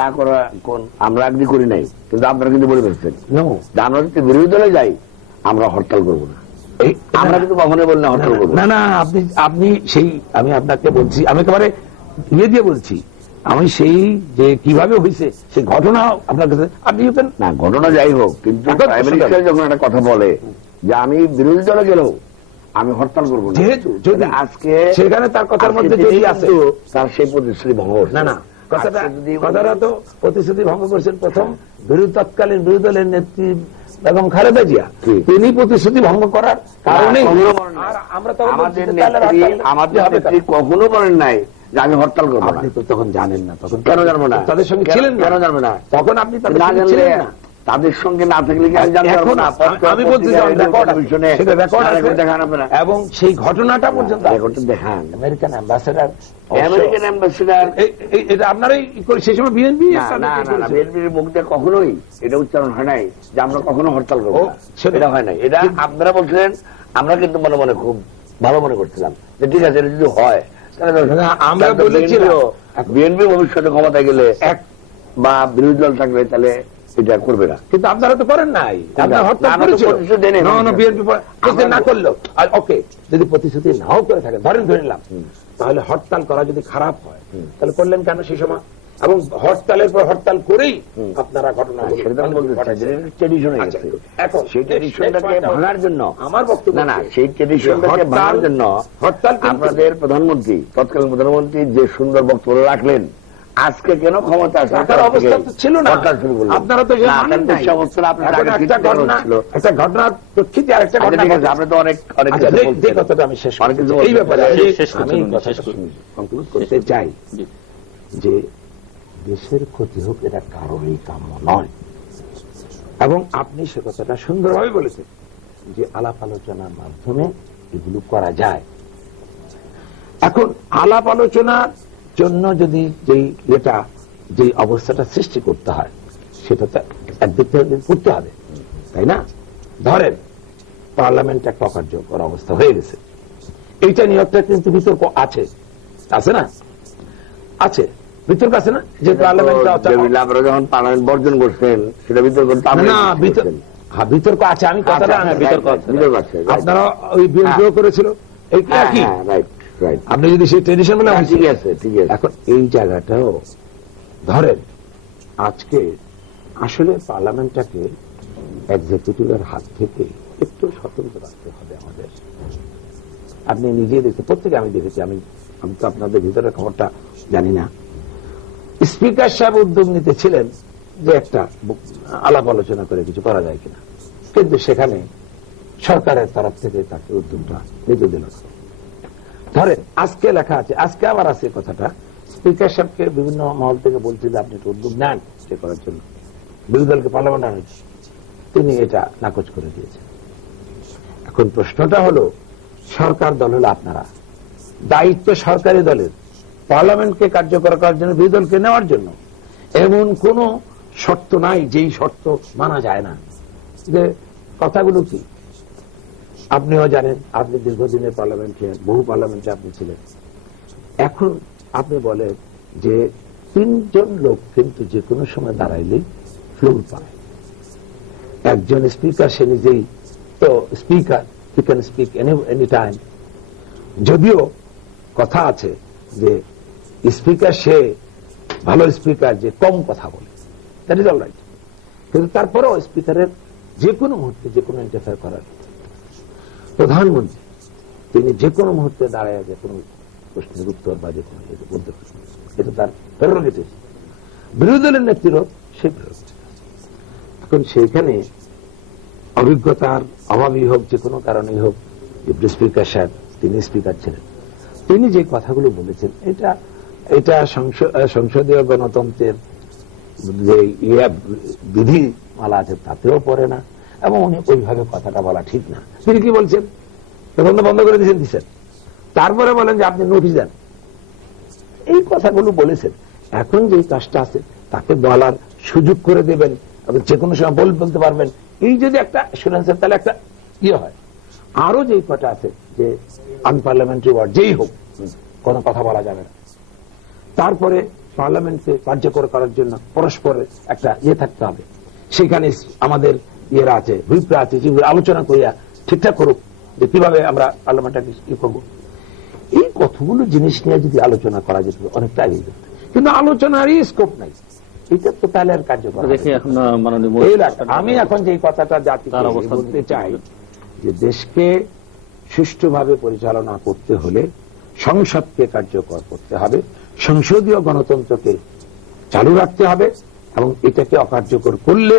না করা, আমরা এগ্রি করি নাই, কিন্তু আপনারা কিন্তু বলে ফেলছেন আমরা যদি বিরোধী দলে যাই আমরা হরতাল করবো না। এই আমরা কিন্তু কখনোই বলি না হরতাল করবো। না না, আপনি সেই, আমি আপনাকে বলছি, আমি একেবারে ইয়ে দিয়ে বলছি, আমি সেই যে কিভাবে হয়েছে সেই ঘটনা আপনার কাছে আপনি না, ঘটনা যাই হোক, কিন্তু প্রাইম মিনিস্টার যখন একটা কথা বলে যে আমি বিরোধী দলে গেলেও আমি হরতাল করবো না, যেহেতু যদি আজকে সেখানে তার কথার মধ্যে যদি আছে তার সেই প্রতিশ্রুতি ভঙ্গ হচ্ছে। না না, কথাটা তো প্রতিশ্রুতি ভঙ্গ করেছেন প্রথম তৎকালীন বিরোধী দলের নেত্রী বেগম খালেদা জিয়া, তিনি প্রতিশ্রুতি ভঙ্গ করার কারণে আমরা আমাদের নেত্রী কখনো বলেন নাই যে আমি হরতাল করবো। আপনি তো তখন জানেন না, তখন কেন জানবো না? তাদের সঙ্গে ছিলেন, কেন জানবো না? তখন আপনি না জানলে তাদের সঙ্গে না থাকলে কি আমি জানতে পারবো না? আমি বলছি সেটা রেকর্ড দেখান আপনারা, এবং সেই ঘটনাটা পর্যন্ত দেখান। আমেরিকান অ্যাম্বাসেডার, এটা আপনারাই সেই সময় বিএনপি বিএনপির মুখ দিয়ে কখনোই এটা উচ্চারণ হয় নাই যে আমরা কখনো হরতাল করবো, সেটা হয় নাই। এটা আপনারা বলছিলেন, আমরা কিন্তু মনে মনে খুব ভালো মনে করছিলাম যে ঠিক আছে, এটা যদি হয় আমরা বলেছিলাম বিএনপি ভবিষ্যতে ক্ষমতায় গেলে এক বা বিরোধী দল থাকলে তাহলে এটা করবে না, কিন্তু আপনারা তো করেন নাই। আপনারা হরতাল বিএনপি না করলো, আর ওকে যদি প্রতিশ্রুতি নাও করে থাকে, ধরে নিলাম, তাহলে হরতাল করা যদি খারাপ হয় তাহলে করলেন কেন সেই সময়? এবং হরতালের পর হরতাল করেই আপনারা ঘটনা এখন সেই ট্রেডিশনটাকে ভাঙার জন্য আমার বক্তব্য না, সেই ট্রেডিশনটাকে ভাঙার জন্য হরতাল আমাদের প্রধানমন্ত্রী, তৎকালীন প্রধানমন্ত্রী যে সুন্দর বক্তব্য রাখলেন, আজকে কেন ক্ষমতা রাখার অবস্থা তো ছিল না। আপনারা তো একটা ঘটনার প্রেক্ষিতে আরেকটা ঘটনা, আপনি তো অনেক যে কথাটা আমি শেষ এই ব্যাপারে কনক্লুড করতে চাই যে দেশের ক্ষতি হোক এটা কারোরই কাম্য নয়, এবং আপনি সে কথাটা সুন্দরভাবে বলেছেন যে আলাপ আলোচনার মাধ্যমে এগুলো করা যায়। এখন আলাপ আলোচনার জন্য যদি যে অবস্থাটা সৃষ্টি করতে হয় সেটা তো একদিক থেকে করতে হবে, তাই না? ধরেন পার্লামেন্ট একটা অকার্যকর অবস্থা হয়ে গেছে, এইটা নিয়ে একটা কিন্তু বিতর্ক আছে, আছে না? আছে বিতর্ক, আছে না? যে পার্লামেন্টটা আপনারা যখন পার্লামেন্ট বর্জন করছেন সেটা বিতর্ক না, বিতর্ক আছে। আমি কথাটা আপনারা ওই বিরোধ করেছিল এই কি, আপনি যদি সেই ট্রেডিশন বলে ঠিক আছে, ঠিক আছে। এখন এই জায়গাটাও ধরেন আজকে আসলে পার্লামেন্টটাকে এক্সিকিউটিভের হাত থেকে একটু স্বতন্ত্র রাখতে হবে আমাদের। আপনি নিজে দেখতে, প্রত্যেকে আমি দেখেছি, আমি তো আপনাদের ভিতরের খবরটা জানি না। স্পিকার সাহেব উদ্যোগ নিতেছিলেন যে একটা আলাপ আলোচনা করে কিছু করা যায় কিনা, কিন্তু সেখানে সরকারের তরফ থেকে তাকে উদ্যোগটা নিতে দিল। ধরেন আজকে লেখা আছে, আজকে আবার আছে কথাটা, স্পিকার সাহেবকে বিভিন্ন মহল থেকে বলছে যে আপনি একটা উদ্যোগ নেন সে করার জন্য, বিরোধী দলকে পার্লামেন্ট আনছে, তিনি এটা নাকচ করে দিয়েছেন। এখন প্রশ্নটা হলো, সরকার দল হলো আপনারা, দায়িত্ব সরকারি দলের পার্লামেন্টকে কার্যকর করার জন্য, বিরোধী দলকে নেওয়ার জন্য এমন কোন শর্ত নাই যেই শর্ত মানা যায় না। যে কথাগুলো কি আপনিও জানেন, আপনি দীর্ঘদিনের পার্লামেন্টে, বহু পার্লামেন্টে আপনি ছিলেন। এখন আপনি বলেন যে 3 জন লোক কিন্তু যে কোনো সময় দাঁড়াইলেই ফ্লোর পায়। একজন স্পিকার, সে নিজেই তো speaker, he can speak any time. যদিও কথা আছে যে স্পিকার সে ভালো স্পিকার যে কম কথা বলে, দ্যাট ইজ অলরাইট, কিন্তু তারপরেও স্পিকারের যে কোনো মুহূর্তে যে কোনো ইন্টারফেয়ার করার, প্রধানমন্ত্রী তিনি যে কোনো মুহূর্তে দাঁড়ায় যে কোনো প্রশ্নের উত্তর বা যে কোনো বলতে পারেন, এটা তার প্রেরোগেটিভ। বিরোধী দলের নেত্রীরও সে প্রেরোগেটিভ। এখন সেইখানে অভিজ্ঞতার অভাবই হোক, যে কোনো কারণেই হোক, স্পিকার সাহেব তিনি স্পিকার ছিলেন, তিনি যে কথাগুলো বলেছেন এটা সংসদীয় গণতন্ত্রের যে বিধিমালা আছে তাতেও পড়ে না, এবং উনি ওইভাবে কথাটা বলা ঠিক না। তিনি কি বলছেন, বন্ধ করে দিচ্ছেন, তারপরে বলেন যে আপনি নোটিশ দেন, এই কথাগুলো বলেছেন। এখন যে কাজটা আছে তাকে বলার সুযোগ করে দেবেন, এবং যে কোনো সময় বলতে পারবেন, এই যদি একটা শুনেছেন তাহলে একটা ইয়ে হয়। আরো যেই কথা আছে যে আনপার্লামেন্টারি ওয়ার্ড যেই হোক কোনো কথা বলা যাবে না। তারপরে পার্লামেন্টকে কার্যকর করার জন্য পরস্পরের একটা ইয়ে থাকতে হবে, সেখানে আমাদের ইয়েরা আছে, হুইপরা আছে, যেগুলো আলোচনা করিয়া ঠিকঠাক করুক, যে কিভাবে আমরা পার্লামেন্টটাকে ই করবো। এই কতগুলো জিনিস নিয়ে যদি আলোচনা করা যেত অনেকটা এগিয়ে যেত, কিন্তু আলোচনারই স্কোপ নাই। এটা তো তাহলে আর কার্যকর দেখি এখন মাননীয় এই এলাকা। আমি এখন যে কথাটা জাতিকে তার অবস্থান বলতে চাই যে দেশকে সুষ্ঠুভাবে পরিচালনা করতে হলে সংসদকে কার্যকর করতে হবে, সংসদীয় গণতন্ত্রকে চালু রাখতে হবে, এবং এটাকে অকার্যকর করলে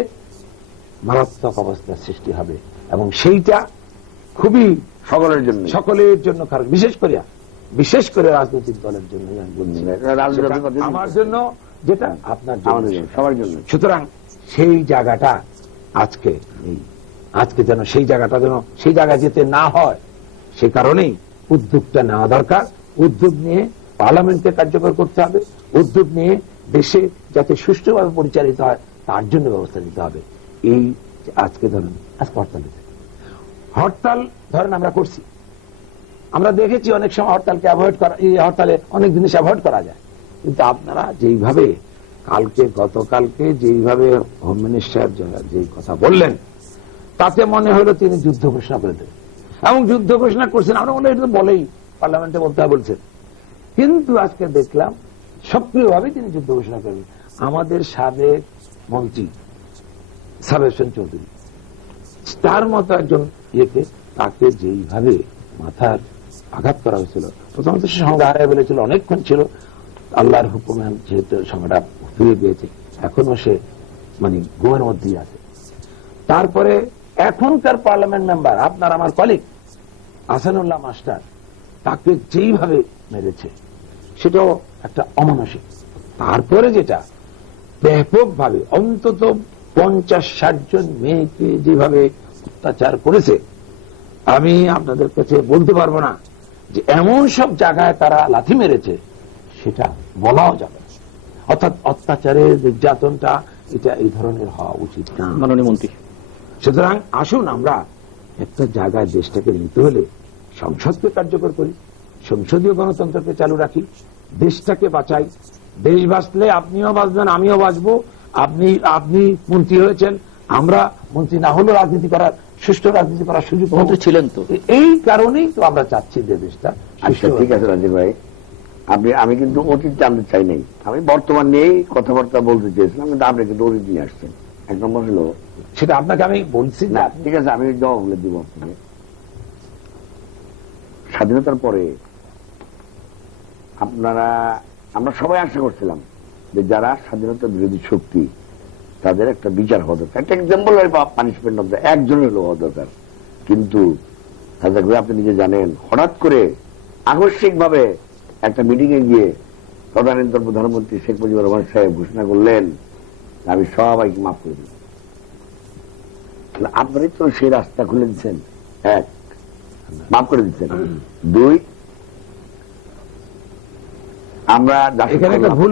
মারাত্মক অবস্থার সৃষ্টি হবে, এবং সেইটা খুবই সকলের জন্য সকলের জন্য খারাপ, বিশেষ করে রাজনৈতিক দলের জন্য আমি বলছি, রাজনৈতিক কথা- আমার জন্য যেটা আপনার জন্য আমাদের জন্য, সবার জন্য। সুতরাং সেই জায়গাটা আজকে নেই। আজকে যেন সেই জায়গাটা যেন সেই জায়গা যেতে না হয়, সে কারণেই উদ্যোগটা নেওয়া দরকার। উদ্যোগ নিয়ে পার্লামেন্টকে কার্যকর করতে হবে, উদ্যোগ নিয়ে দেশে যাতে সুষ্ঠুভাবে পরিচালিত হয় তার জন্য ব্যবস্থা নিতে হবে। এই যে আজকে ধরেন আজকে হরতাল ধরেন আমরা করছি, আমরা দেখেছি অনেক সময় হরতালকে অ্যাভয়েড করা, এই হরতালে অনেক জিনিস অ্যাভয়েড করা যায়, কিন্তু আপনারা যেইভাবে গতকালকে যেইভাবে হোম মিনিস্টার যেই কথা বললেন, তাতে মনে হলো তিনি যুদ্ধ ঘোষণা করে দেবেন, এবং যুদ্ধ ঘোষণা করছেন। আমরা মনে হয় এটা বলেই পার্লামেন্টে বলতে বলছেন, কিন্তু আজকে দেখলাম সক্রিয়ভাবে তিনি যুদ্ধ ঘোষণা করবেন। আমাদের সাবেক মন্ত্রী সাবের হোসেন চৌধুরী, তার মতো একজন ইয়েকে তাকে যেইভাবে মাথার আঘাত করা হয়েছিল, প্রথমত সে সংজ্ঞা হারায় বলেছিল, অনেকক্ষণ ছিল, আল্লাহর হুকুমে যেহেতু সংজ্ঞাটা ফিরে গিয়েছে, এখনো সে মানে ঘুমের মধ্যেই আছে। তারপরে এখনকার পার্লামেন্ট মেম্বার আপনার আমার কলিগ আহসানুল্লাহ মাস্টার, তাকে যেইভাবে মেরেছে সেটাও একটা অমানসিক। তারপরে যেটা ব্যাপকভাবে অন্তত 50-60 জন মেয়েকে যেভাবে অত্যাচার করেছে, আমি আপনাদের কাছে বলতে পারবো না যে এমন সব জায়গায় তারা লাথি মেরেছে সেটা বলাও যাবে না। অর্থাৎ অত্যাচারের নির্যাতনটা এটা এই ধরনের হওয়া উচিত না। মাননীয় মন্ত্রী, সুতরাং আসুন আমরা একটা জায়গায় দেশটাকে নিতে হলে সংসদকে কার্যকর করি, সংসদীয় গণতন্ত্রকে চালু রাখি, দেশটাকে বাঁচাই। দেশ বাঁচলে আপনিও বাঁচবেন, আমিও বাঁচবো। আপনি মন্ত্রী হয়েছেন, আমরা মন্ত্রী না হলেও রাজনীতি করার, সুষ্ঠু রাজনীতি করার সুযোগ মন্ত্রী ছিলেন তো। এই কারণেই তো আমরা চাচ্ছি যে দেশটা আচ্ছা ঠিক আছে রাজীব ভাই, আমি কিন্তু অতীত জানতে চাই নাই, আমি বর্তমান নিয়েই কথাবার্তা বলতে চেয়েছিলাম, কিন্তু আপনি কিন্তু অতীত নিয়ে আসছেন। এক নম্বর হলো, সেটা আপনাকে আমি বলছি না না। ঠিক আছে আমি জবাব বলে দিব আপনাকে। স্বাধীনতার পরে আমরা সবাই আশা করছিলাম যে যারা স্বাধীনতা বিরোধী শক্তি তাদের একটা বিচার হওয়া দরকার, একটা এক্সাম্পল পানিশমেন্ট অফ দ্য একজনের হলো হওয়া দরকার। কিন্তু আপনি নিজে জানেন, হঠাৎ করে আকস্মিক ভাবে একটা মিটিং এ গিয়ে তদানীন্তন প্রধানমন্ত্রী শেখ মুজিবুর রহমান সাহেব ঘোষণা করলেন আমি সবাইকে মাফ করে দিই। আপনারই তো সেই রাস্তা খুলে দিচ্ছেন, এক মাফ করে দিচ্ছেন, দুই আমরা এখানে একটা ভুল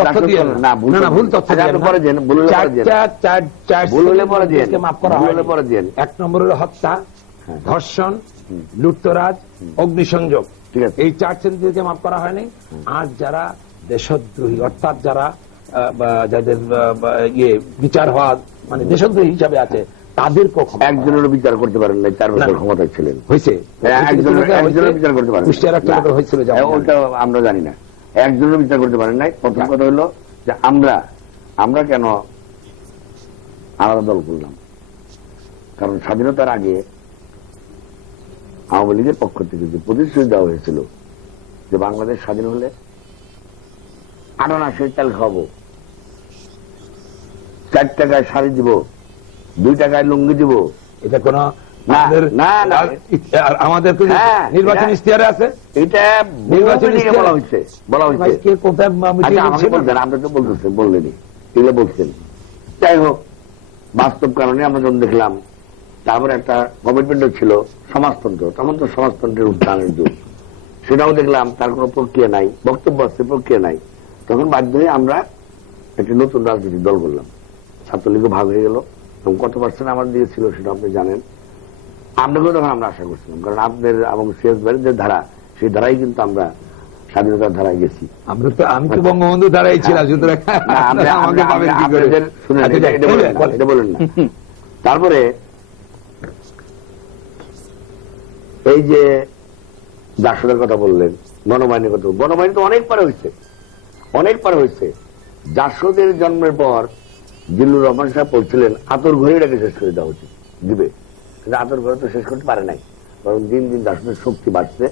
তথ্য দিয়ে না, ভুল তথ্য মাফ করা হয়। এক নম্বর হলো হত্যা, ধর্ষণ, লুটতরাজ, অগ্নিসংযোগ, ঠিক আছে, এই 4 শ্রেণীকে মাফ করা হয়নি। আর যারা দেশদ্রোহী, অর্থাৎ যাদের বিচার হওয়া মানে দেশদ্রোহী হিসাবে আছে, তাদেরকেও একজনেরও বিচার করতে পারেন না, 4 বছর ক্ষমতায় ছিলেন, হয়েছে একজনের বিচার করতে পারেন, কুষ্টিয়ার একটা লোকের হয়েছিল, ওটা আমরা জানি না, একজনের বিচার করতে পারেন নাই। প্রথম কথা হলো যে আমরা কেন আলাদা দল করলাম, কারণ স্বাধীনতার আগে আওয়ামী লীগের পক্ষ থেকে যে প্রতিশ্রুতি দেওয়া হয়েছিল যে বাংলাদেশ স্বাধীন হলে 8 আনা চাল খাওয়াবো, 4 টাকায় শাড়ি দিব, 2 টাকায় লুঙ্গি দিব, এটা কোন আমাদের নির্বাচন ইশতেহারে আছে, এটা নির্বাচন বলা হচ্ছে আপনি তো বলতেছেন, বললেনি, এগুলো বলছেন। যাই হোক, বাস্তব কারণে আমরা যখন দেখলাম, তারপরে একটা কমিটমেন্টও ছিল সমাজতন্ত্র, তখন তো সমাজতন্ত্রের উত্থানের যুগ, সেটাও দেখলাম তার কোনো প্রক্রিয়া নাই, বক্তব্য আছে, প্রক্রিয়া নাই। তখন বাধ্য হয়ে আমরা একটি নতুন রাজনৈতিক দল করলাম, ছাত্রলীগও ভাগ হয়ে গেল, এবং কত পার্সেন্ট আমার দিকে ছিল সেটা আপনি জানেন। আপনাকেও তখন আমরা আশা করছিলাম, কারণ আপনাদের এবং সিরাজ ভাইয়ের যে ধারা, সেই ধারাই কিন্তু আমরা স্বাধীনতার ধারায় গেছি। আমি তো বঙ্গবন্ধু ধারাই ছিলাম, সুতরাং এটা বলেন না। তারপরে এই যে জাসদের কথা বললেন, গণবাহিনীর কথা, গণবাহিনী তো অনেক পরে হয়েছে, অনেক পরে হয়েছে। জাসদের জন্মের পর জিল্লুর রহমান সাহেব বলছিলেন আতর ঘড়িটাকে শেষ করে দেওয়া উচিত, দিবে, কিন্তু আতর ঘড়ি তো শেষ করতে পারে নাই, কারণ দিন দিন জাসদের শক্তি বাড়ছে।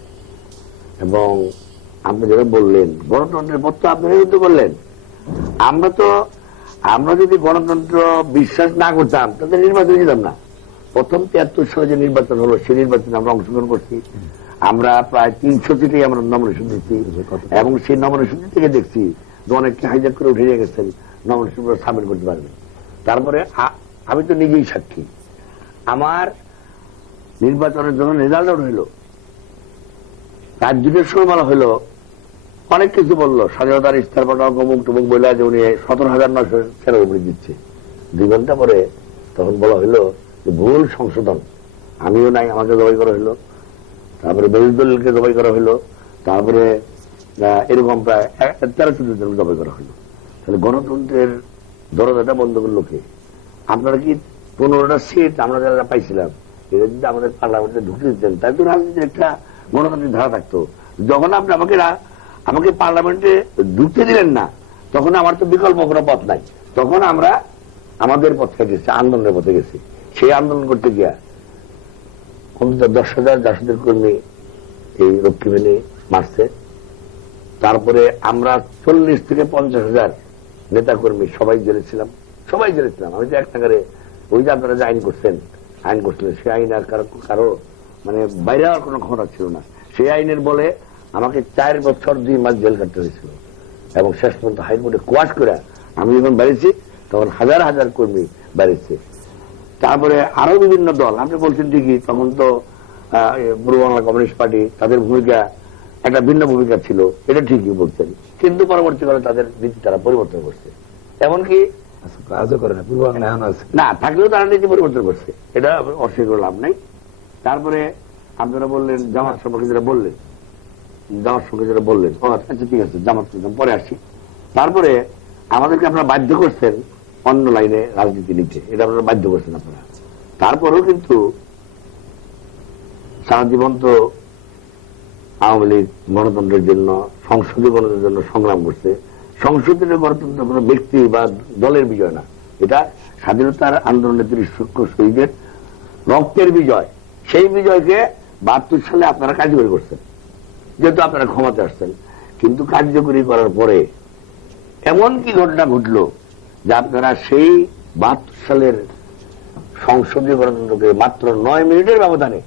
এবং আপনি যেটা বললেন গণতন্ত্রের পর তো আপনারা যুদ্ধ করলেন, আমরা যদি গণতন্ত্র বিশ্বাস না করতাম তাহলে নির্বাচন দিতাম না। প্রথম 73 সালে যে নির্বাচন হলো সেই নির্বাচনে আমরা অংশগ্রহণ করছি, আমরা প্রায় 300 সিটেই আমরা নমিনেশন দিচ্ছি, এবং সেই নমিনেশন থেকে দেখছি যে অনেককে হাইজ্যাক করে উঠে নিয়ে গেছেন, নমিনেশন সাবমিট করতে পারবেন। তারপরে আমি তো নিজেই সাক্ষী, আমার নির্বাচনের জন্য রেজাল্ট আউট হইল, রাত 2টার সময় বলা হইল, অনেক কিছু বললো, স্বাধীনতার ইস্তার পাঠাও অমুক টুমুক বলে যে উনি 17,900 ছেড়ে উপরে দিচ্ছে। 2 ঘন্টা পরে তখন বলা হইল যে ভুল সংশোধন, আমিও নাই, আমাকে জবাই করা হইলো, তারপরে বেরুদ্দোলকে জবাই করা হইলো, তারপরে এরকম প্রায় 13-14 জন জবাই করা হইলো। তাহলে গণতন্ত্রের দরজাটা বন্ধ করলো কে? আপনারা কি 15টা সিট আমরা যারা পাইছিলাম এটা যদি আমাদের পার্লামেন্টে ঢুকে দিতেন তাই তো রাজনীতির একটা গণতান্ত্রিক ধারা থাকতো। যখন আপনি আমাকে পার্লামেন্টে ঢুকতে দিলেন না, তখন আমার তো বিকল্প কোনো পথ নাই, তখন আমরা আমাদের পথে গেছি, আন্দোলনের পথে গেছি। সেই আন্দোলন করতে গিয়া অন্তত 10,000 জাসদের কর্মী এই রক্ষী বাহিনী মারছে। তারপরে আমরা 40 থেকে 50,000 নেতা কর্মী সবাই জেলে ছিলাম। আমি তো এক নাগারে ওই যে আপনারা যে আইন করছিলেন সেই আইন আর কারো মানে বাইরে আর কোনো ক্ষমতা ছিল না। সেই আইনের বলে আমাকে 4 বছর 2 মাস জেল কাটতে হয়েছিল, এবং শেষ পর্যন্ত হাইকোর্টে কোয়াশ করে আমি যখন বেরিয়েছি তখন হাজার হাজার কর্মী বেরিয়েছে। তারপরে আরো বিভিন্ন দল, আপনি বলছেন ঠিকই, তখন তো পূর্ব বাংলা কমিউনিস্ট পার্টি তাদের ভূমিকা একটা ভিন্ন ভূমিকা ছিল, এটা ঠিকই বলছেন, কিন্তু পরবর্তীকালে তাদের নীতি তারা পরিবর্তন করছে, এমনকি কাজও করে না, পূর্ব বাংলা এখন আছে না থাকলেও তারা নীতি পরিবর্তন করছে, এটা অস্বীকার করে লাভ নাই। তারপরে আপনারা বললেন জামাত সম্পর্কে যেটা বললেন, আচ্ছা ঠিক আছে, জামাত পরে আসি। তারপরে আমাদেরকে আপনারা বাধ্য করছেন অন্য লাইনে রাজনীতি নিতে, এটা আপনারা বাধ্য করছেন আপনারা। তারপরেও কিন্তু সারা জীবন তো আওয়ামী লীগ গণতন্ত্রের জন্য, সংসদীয় গণতন্ত্রের জন্য সংগ্রাম করছে। সংসদীয় গণতন্ত্র কোন ব্যক্তি বা দলের বিজয় না, এটা স্বাধীনতার আন্দোলনের 30 লক্ষ শহীদের রক্তের বিজয়। সেই বিজয়কে 72 সালে আপনারা কার্যকরী করছেন, যেহেতু আপনারা ক্ষমতা আসছেন। কিন্তু কার্যকরী করার পরে এমন কি ঘটনা ঘটল যে আপনারা সেই 72 সালের সংসদীয় গণতন্ত্রকে মাত্র 9 মিনিটের ব্যবধানে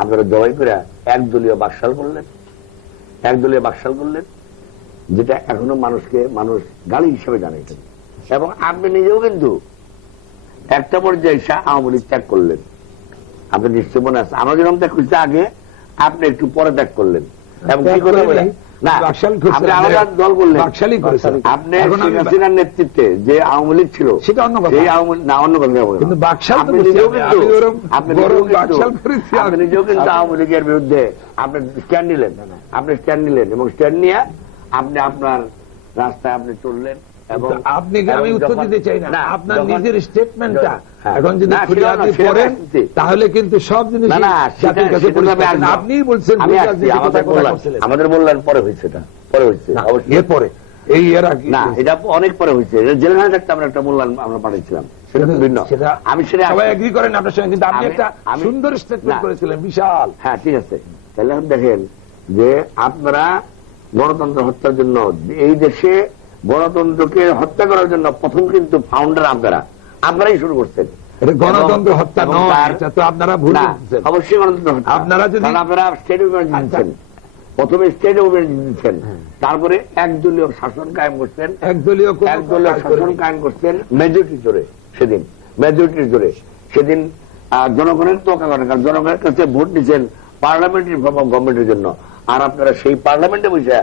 আপনারা জবাই করে একদলীয় বাকশাল করলেন, যেটা এখনো মানুষ গালি হিসেবে জানে এটা। এবং আপনি নিজেও কিন্তু একটা পর্যায়ে আওয়ামী লীগ ত্যাগ করলেন, আপনি নিশ্চয় মনে আছে। আমরা যেরকম ত্যাগ করছি আগে, আপনি একটু পরে ত্যাগ করলেন, এবং কি কথা বলেন না, আপনি আলাদা দল করলেন। আপনি শেখ হাসিনার নেতৃত্বে যে আওয়ামী লীগ ছিল সেটা অন্য কথা, অন্য কথা। আপনি নিজেও কিন্তু আওয়ামী লীগের বিরুদ্ধে আপনি স্ট্যান্ড নিলেন, এবং স্ট্যান্ড নিয়ে আপনি আপনার রাস্তায় আপনি চললেন। এবং আপনি আমি উত্তর দিতে চাই না, আপনার নিজের স্টেটমেন্টটা এখন যদি আপনি পড়েন তাহলে কিন্তু সব জিনিস আপনি বলছেন। আমাদের বললেন পরে হয়েছে, এরপরে এই এর আগে না, এটা অনেক পরে হয়েছে। জেলখানা থাকতে আমরা একটা বললাম, আমরা পাঠিয়েছিলাম, সেটা ভিন্ন। আমি সেটা সবাই এগ্রি করেন আপনার সঙ্গে, কিন্তু আপনি একটা সুন্দর স্টেটমেন্ট করেছিলেন, বিশাল। হ্যাঁ ঠিক আছে, তাহলে দেখেন যে আপনারা গণতন্ত্র হত্যার জন্য, এই দেশে গণতন্ত্রকে হত্যা করার জন্য প্রথম কিন্তু ফাউন্ডার আপনারাই শুরু করছেন। গণতন্ত্র হত্যা নয়, এটা তো আপনারা ভুল করছেন। অবশ্যই গণতন্ত্র হত্যা। আপনারা স্টেট দিচ্ছেন, প্রথমে স্টেট দিচ্ছেন, তারপরে একদলীয় শাসন কায়েম করছেন, একদলীয় শাসন কায়েম করছেন মেজরিটির জোরে। সেদিন জনগণের তোকা করেন, কারণ জনগণের কাছে ভোট নিচ্ছেন পার্লামেন্টারি গভর্নমেন্টের জন্য। আর আপনারা সেই পার্লামেন্টে বসে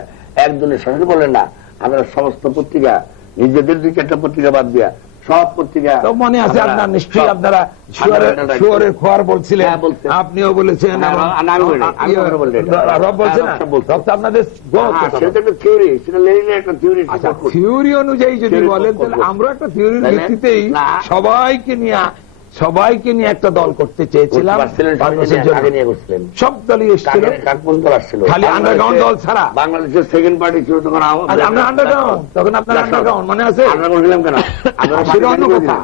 একদলীয় শাসন করলেন না, আপনারা সমস্ত পত্রিকা, নিজেদের 2-4টা পত্রিকা বাদ দিয়া সব পত্রিকা মনে আছে আপনার, নিশ্চয়ই আপনারা শুয়োরের খোয়ার বলছিলেন, আপনিও বলেছেন, আপনাদের থিওরি অনুযায়ী যদি বলেন তাহলে আমরা একটা থিওরির ভিত্তিতেই সবাইকে নিয়ে সবাইকে নিয়ে একটা দল করতে চেয়েছিলাম, পারছিলেন, 5 বছরের জন্য। কাকে নিয়ে করছিলেন? সব দলই এসেছিল, কোন দল আসছিল? খালি আন্ডারগ্রাউন্ড দল ছাড়া। বাংলাদেশের সেকেন্ড পার্টি ছিল তখন আমরা আন্ডারগ্রাউন্ড, তখন আপনার আন্ডারগ্রাউন্ড মনে আছে? আন্ডারগ্রাউন্ড হলাম কেন? সেটা অন্য কথা।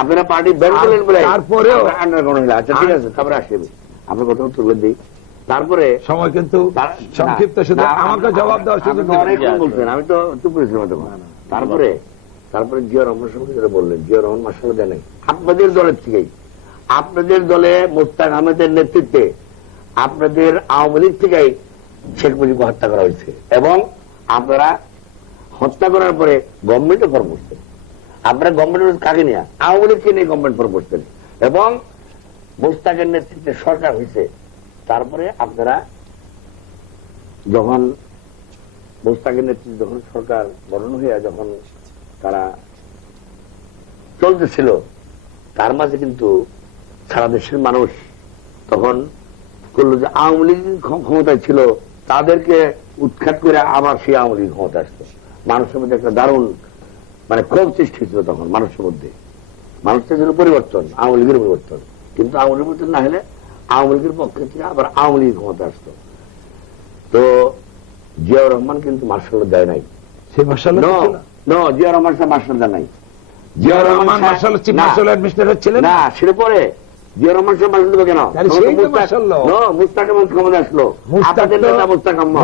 আপনারা পার্টি ব্যান করলেন বলে তারপরেও আন্ডারগ্রাউন্ড হলে। আচ্ছা ঠিক আছে, তারপরে আসবে আপনার কথা তুলে দিই। তারপরে সময় কিন্তু সংক্ষিপ্ত, শুধু আমাকে জবাব দেওয়ার সুযোগ দিন। অনেকক্ষণ বলছেন, আমি তো চুপ করেছিলাম তখন। তারপরে জিয়া রহমান সম্পর্কে যেটা বললেন, জিয়া রহমান মার্শাল্লাহ দেয় নাই আপনাদের দলের থেকেই। আপনাদের দলে মোস্তাক আহমেদের নেতৃত্বে আপনাদের আওয়ামী লীগ থেকেই শেখ মুজিবকে হত্যা করা হয়েছে, এবং আপনারা হত্যা করার পরে গভর্নমেন্টে ফর্ম করছেন। আপনারা গভর্নমেন্ট কাকে নিয়ে? আওয়ামী লীগকে নিয়ে গভর্নমেন্ট ফর্ম করছেন, এবং মোস্তাকের নেতৃত্বে সরকার হয়েছে। তারপরে আপনারা যখন মোস্তাকের নেতৃত্বে যখন সরকার গঠন হইয়া যখন তারা চলতেছিল, তার মাঝে কিন্তু সারা দেশের মানুষ তখন করলো যে আওয়ামী লীগ ক্ষমতায় ছিল, তাদেরকে উৎখাত করে আবার সেই আওয়ামী লীগ ক্ষমতা আসতো। মানুষের মধ্যে একটা দারুণ ক্ষোভ সৃষ্টি হয়েছিল তখন মানুষের মধ্যে। মানুষের ছিল পরিবর্তন, আওয়ামী লীগের পরিবর্তন, কিন্তু আওয়ামী লীগের পরিবর্তন না হলে আওয়ামী লীগের পক্ষে থেকে আবার আওয়ামী লীগ ক্ষমতা আসতো। তো জিয়াউর রহমান কিন্তু মার্শাল্লাহ দেয় নাই। সেই মার্শাল্লাহ জিয়াউর রহমান সাহেব মার্শাল্লাহ দেয় নাই। Ziaur Rahman martial chief martial administrator ছিলেন না, সেটা পরে জিয়াউর রহমান সাহেব মার্শাল দেবে কেন? মুস্তাক আহমদ ক্ষমতা আসলো, আপনাদের নেতা মুস্তাক আহমদ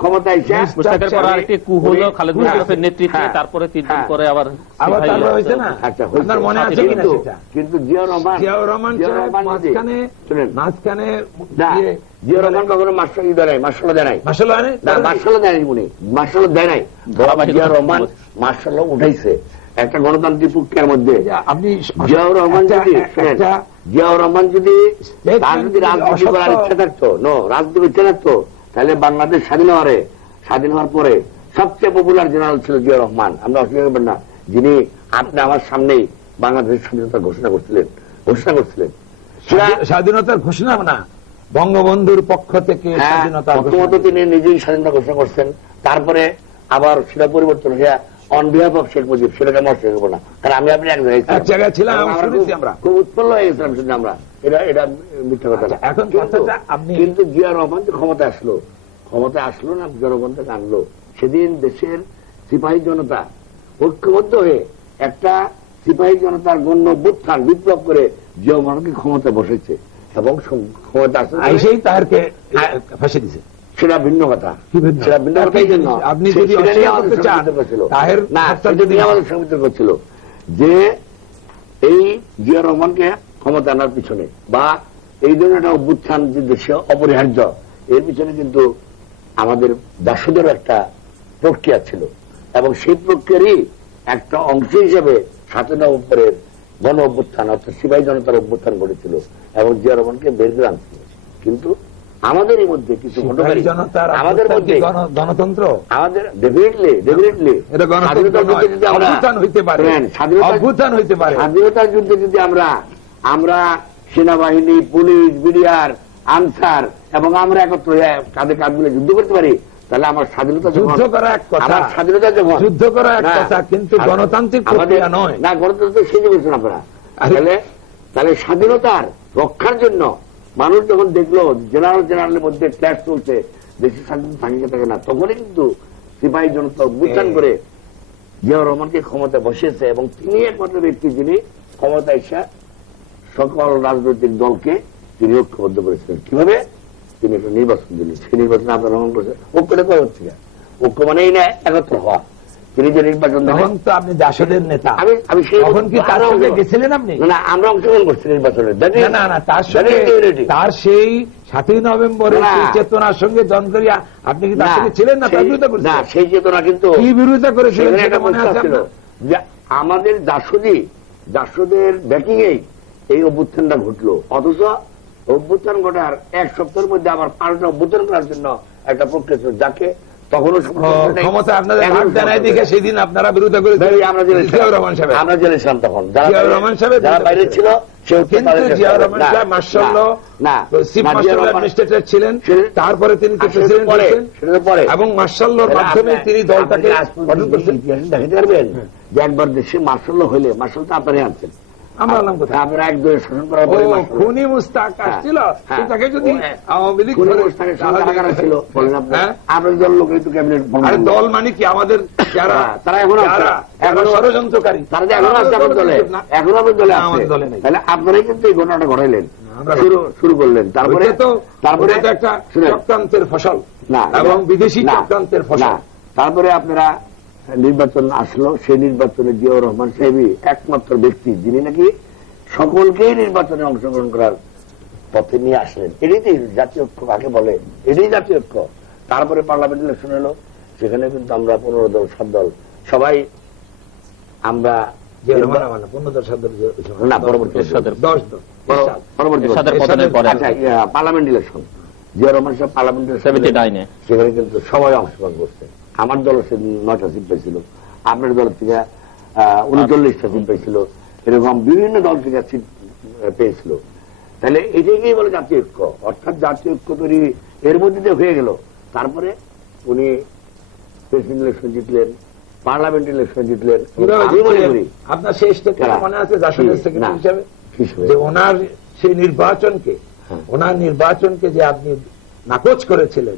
ক্ষমতা এসে মুস্তাকের পর আরেকটি কু হলো খালেদ মুশাররফের নেতৃত্বে, তারপরে 3 দিন পরে আবার তারপর হয়েছে না? আচ্ছা, আপনার মনে আছে কিনা সেটা? কিন্তু জিয়াউর রহমান মাঝখানে জিয়াউর রহমান কখনো মার্শাল্লাহ দেয় নাই, মার্শাল্লাহ দেয় নাই, মার্শাল্লাহ দেয় নাই, উনি মার্শাল্লাহ দেয় নাই। জিয়াউর রহমান মার্শাল্লাহ উঠাইছে একটা গণতান্ত্রিক প্রক্রিয়ার মধ্যে। আপনি জিয়াউর রহমান যদি তার যদি রাজনীতি করার ইচ্ছা থাকতো, রাজনীতি ইচ্ছা থাকতো, তাহলে বাংলাদেশ স্বাধীন হওয়ার পরে সবচেয়ে পপুলার জেনারেল ছিল জিয়াউর রহমান। আমরা অস্বীকার করবেন না, যিনি আপনি আমার সামনেই বাংলাদেশের স্বাধীনতার ঘোষণা করছিলেন। স্বাধীনতার ঘোষণা না, বঙ্গবন্ধুর পক্ষ থেকে প্রথমত তিনি নিজেই স্বাধীনতা ঘোষণা করছেন, তারপরে আবার সেটা পরিবর্তন হয়ে on behalf of Sheikh Mujib, সেটাকে আমরা অস্বীকার করবো না। কারণ আমি আপনি এক জায়গায় ছিলাম, খুব উৎফুল্ল হয়ে গেছিলাম শুনে আমরা, এটা মিথ্যা কথা। এখন কিন্তু জিয়া রহমান যে ক্ষমতা আসলো না, জনগণ থেকে আনলো, সেদিন দেশের সিপাহী জনতা ঐক্যবদ্ধ হয়ে একটা সিপাহী জনতার গণ্য অভ্যুত্থান বিপ্লব করে জিয়া রহমানকে ক্ষমতা বসেছে, এবং ক্ষমতা আসলে তারকে ফাঁসি দিছে। সেটা ভিন্ন কথা, সেটা ভিন্ন কথা। এই জন্য আপনি যদি আমাদের সমিতির করছিল যে এই জিয়া রহমানকে ক্ষমতা আনার পিছনে বা এই ধরনের একটা অভ্যুত্থান যে দেশে অপরিহার্য, এর পিছনে কিন্তু আমাদের দাসদেরও একটা প্রক্রিয়া ছিল, এবং সেই প্রক্রিয়ারই একটা অংশ হিসেবে 7 নভেম্বরের গণ অভ্যুত্থান অর্থাৎ সিপাহী জনতার অভ্যুত্থান ঘটেছিল, এবং জিয়া রহমানকে বের করে আনছিল। কিন্তু আমাদেরই মধ্যে কিছু ঘটনাকারী, আমাদের মধ্যে গণতন্ত্র, আমাদের ডেফিনেটলি স্বাধীনতার যুদ্ধে যদি আমরা সেনাবাহিনী, পুলিশ, বিডিআর, আনসার এবং আমরা একত্র কাঁধে কাঁধ মিলে যুদ্ধ করতে পারি, তাহলে আমার স্বাধীনতা যুদ্ধ করা এক কথা, স্বাধীনতা যখন যুদ্ধ করা এক কথা, কিন্তু গণতান্ত্রিক প্রক্রিয়া নয়। না, গণতন্ত্র সেই বলছেন আপনারা। তাহলে স্বাধীনতার রক্ষার জন্য মানুষ যখন দেখলো জেনারেলের মধ্যে ক্ল্যাশ চলছে, দেশের স্বাধীনতা থাকে না, তখনই কিন্তু সিপাহী জনতা অভ্যুত্থান করে জিয়াউর রহমানকে ক্ষমতা বসিয়েছে, এবং তিনি একমাত্র ব্যক্তি যিনি ক্ষমতা এসে সকল রাজনৈতিক দলকে তিনি ঐক্যবদ্ধ করেছিলেন। কিভাবে? তিনি একটা নির্বাচন দিলেন, সেই নির্বাচনে আপনার গ্রহণ করেছেন। ঐক্যটা করা হচ্ছে, ঐক্য মানেই না একত্র হওয়া। তিনি যে নির্বাচন দেন, তো আপনি দাসদের নেতা, আমি তখন কি তার সঙ্গে গেছিলেন আপনি? না, আমরা অংশগ্রহণ করছি নির্বাচনে। না, তার সঙ্গে তার সেই 7 নভেম্বরের চেতনার সঙ্গে জন করিয়া আপনি কি তার সঙ্গে ছিলেন না? তার বিরোধিতা করেছেন? না, সেই চেতনা কিন্তু কি বিরোধিতা করেছিলেন সেটা মনে আছে ছিল যে আমাদের দাসদের ব্যাকিং এই অভ্যুত্থানটা ঘটলো, অথচ অভ্যুত্থান ঘটার 1 সপ্তাহের মধ্যে আবার 5টা অভ্যুত্থান করার জন্য একটা প্রক্রিয়া ছিল, যাকে তখনও ক্ষমতা আপনাদের ভাগ জানাই দেখে সেদিন আপনারা বিরোধিতা করেছিলেন। আমরা জেলে ছিলাম তখন, জিয়াউর রহমান সাহেব যারা বাইরে ছিল, কিন্তু জিয়াউর রহমান সাহেব মার্শাল্লাহ চিফ মার্শাল অ্যাডমিনিস্ট্রেটর ছিলেন, তারপরে তিনি প্রেসিডেন্ট ছিলেন, এবং মার্শাল্লাহর মাধ্যমে তিনি দলটাকে দেখাতে পারবেন যে একবার দেশে মার্শাল্লাহ হইলে, মার্শাল তো আপনারাই আনছেন, আমরা আনলাম কোথায়? আপনারা একদলে শাসন করার পরে খুনি মুস্তাক আসছিল, হ্যাঁ। তাকে যদি আওয়ামী লীগ খুনি ধরে, মুস্তাকের সঙ্গে তাহলে- কারা ছিল বলেন আপনি? হ্যাঁ? আপনার দল লোক কিন্তু ক্যাবিনেট আরে দল মানে কি আমাদের যারা তারা এখনো আছে। যারা এখনো- ষড়যন্ত্রকারী, তারা যে এখনো আছে আপনার দলে, না, এখনো আপনার দলে না, আছে। আমাদের দলে নেই। তাহলে আপনারাই কিন্তু এই ঘটনাটা ঘটাইলেন, আমরা- শুরু করলেন। তারপরে তারপরে তো একটা শুনেন, চক্রান্তের ফসল না, এবং বিদেশি না, চক্রান্তের ফসল। না। তারপরে আপনারা নির্বাচন আসলো, সেই নির্বাচনে জিয়াউর রহমান সাহেবই একমাত্র ব্যক্তি যিনি নাকি সকলকেই নির্বাচনে অংশগ্রহণ করার পথে নিয়ে আসলেন। এটাই তো জাতীয় ঐক্য কাকে বলে, এটাই জাতীয় ঐক্য। তারপরে পার্লামেন্ট ইলেকশন হলো, সেখানে কিন্তু আমরা 15 দল 7 দল সবাই আমরা না পরবর্তী এরশাদের পরবর্তী এরশাদের পতনের পরে আচ্ছা পার্লামেন্ট ইলেকশন, জিয়া রহমান সাহেব পার্লামেন্ট 79 সেখানে কিন্তু সবাই অংশগ্রহণ করছে। আমার দল সে 9টা সিট পেয়েছিল, আপনার দল থেকে 39টা সিট পেয়েছিল, এরকম বিভিন্ন দল থেকে সিট পেয়েছিল। তাহলে এটাকেই বলে জাতীয় ঐক্য, অর্থাৎ জাতীয় ঐক্য তৈরি এর মধ্যে দিয়ে হয়ে গেল। তারপরে উনি প্রেসিডেন্ট ইলেকশন জিতলেন, পার্লামেন্ট ইলেকশন জিতলেন। আমি মনে করি আপনার শেষ থেকে মনে আছে জাসদের সেক্রেটারি হিসাবে যে ওনার সেই নির্বাচনকে, ওনার নির্বাচনকে যে আপনি নাকচ করেছিলেন,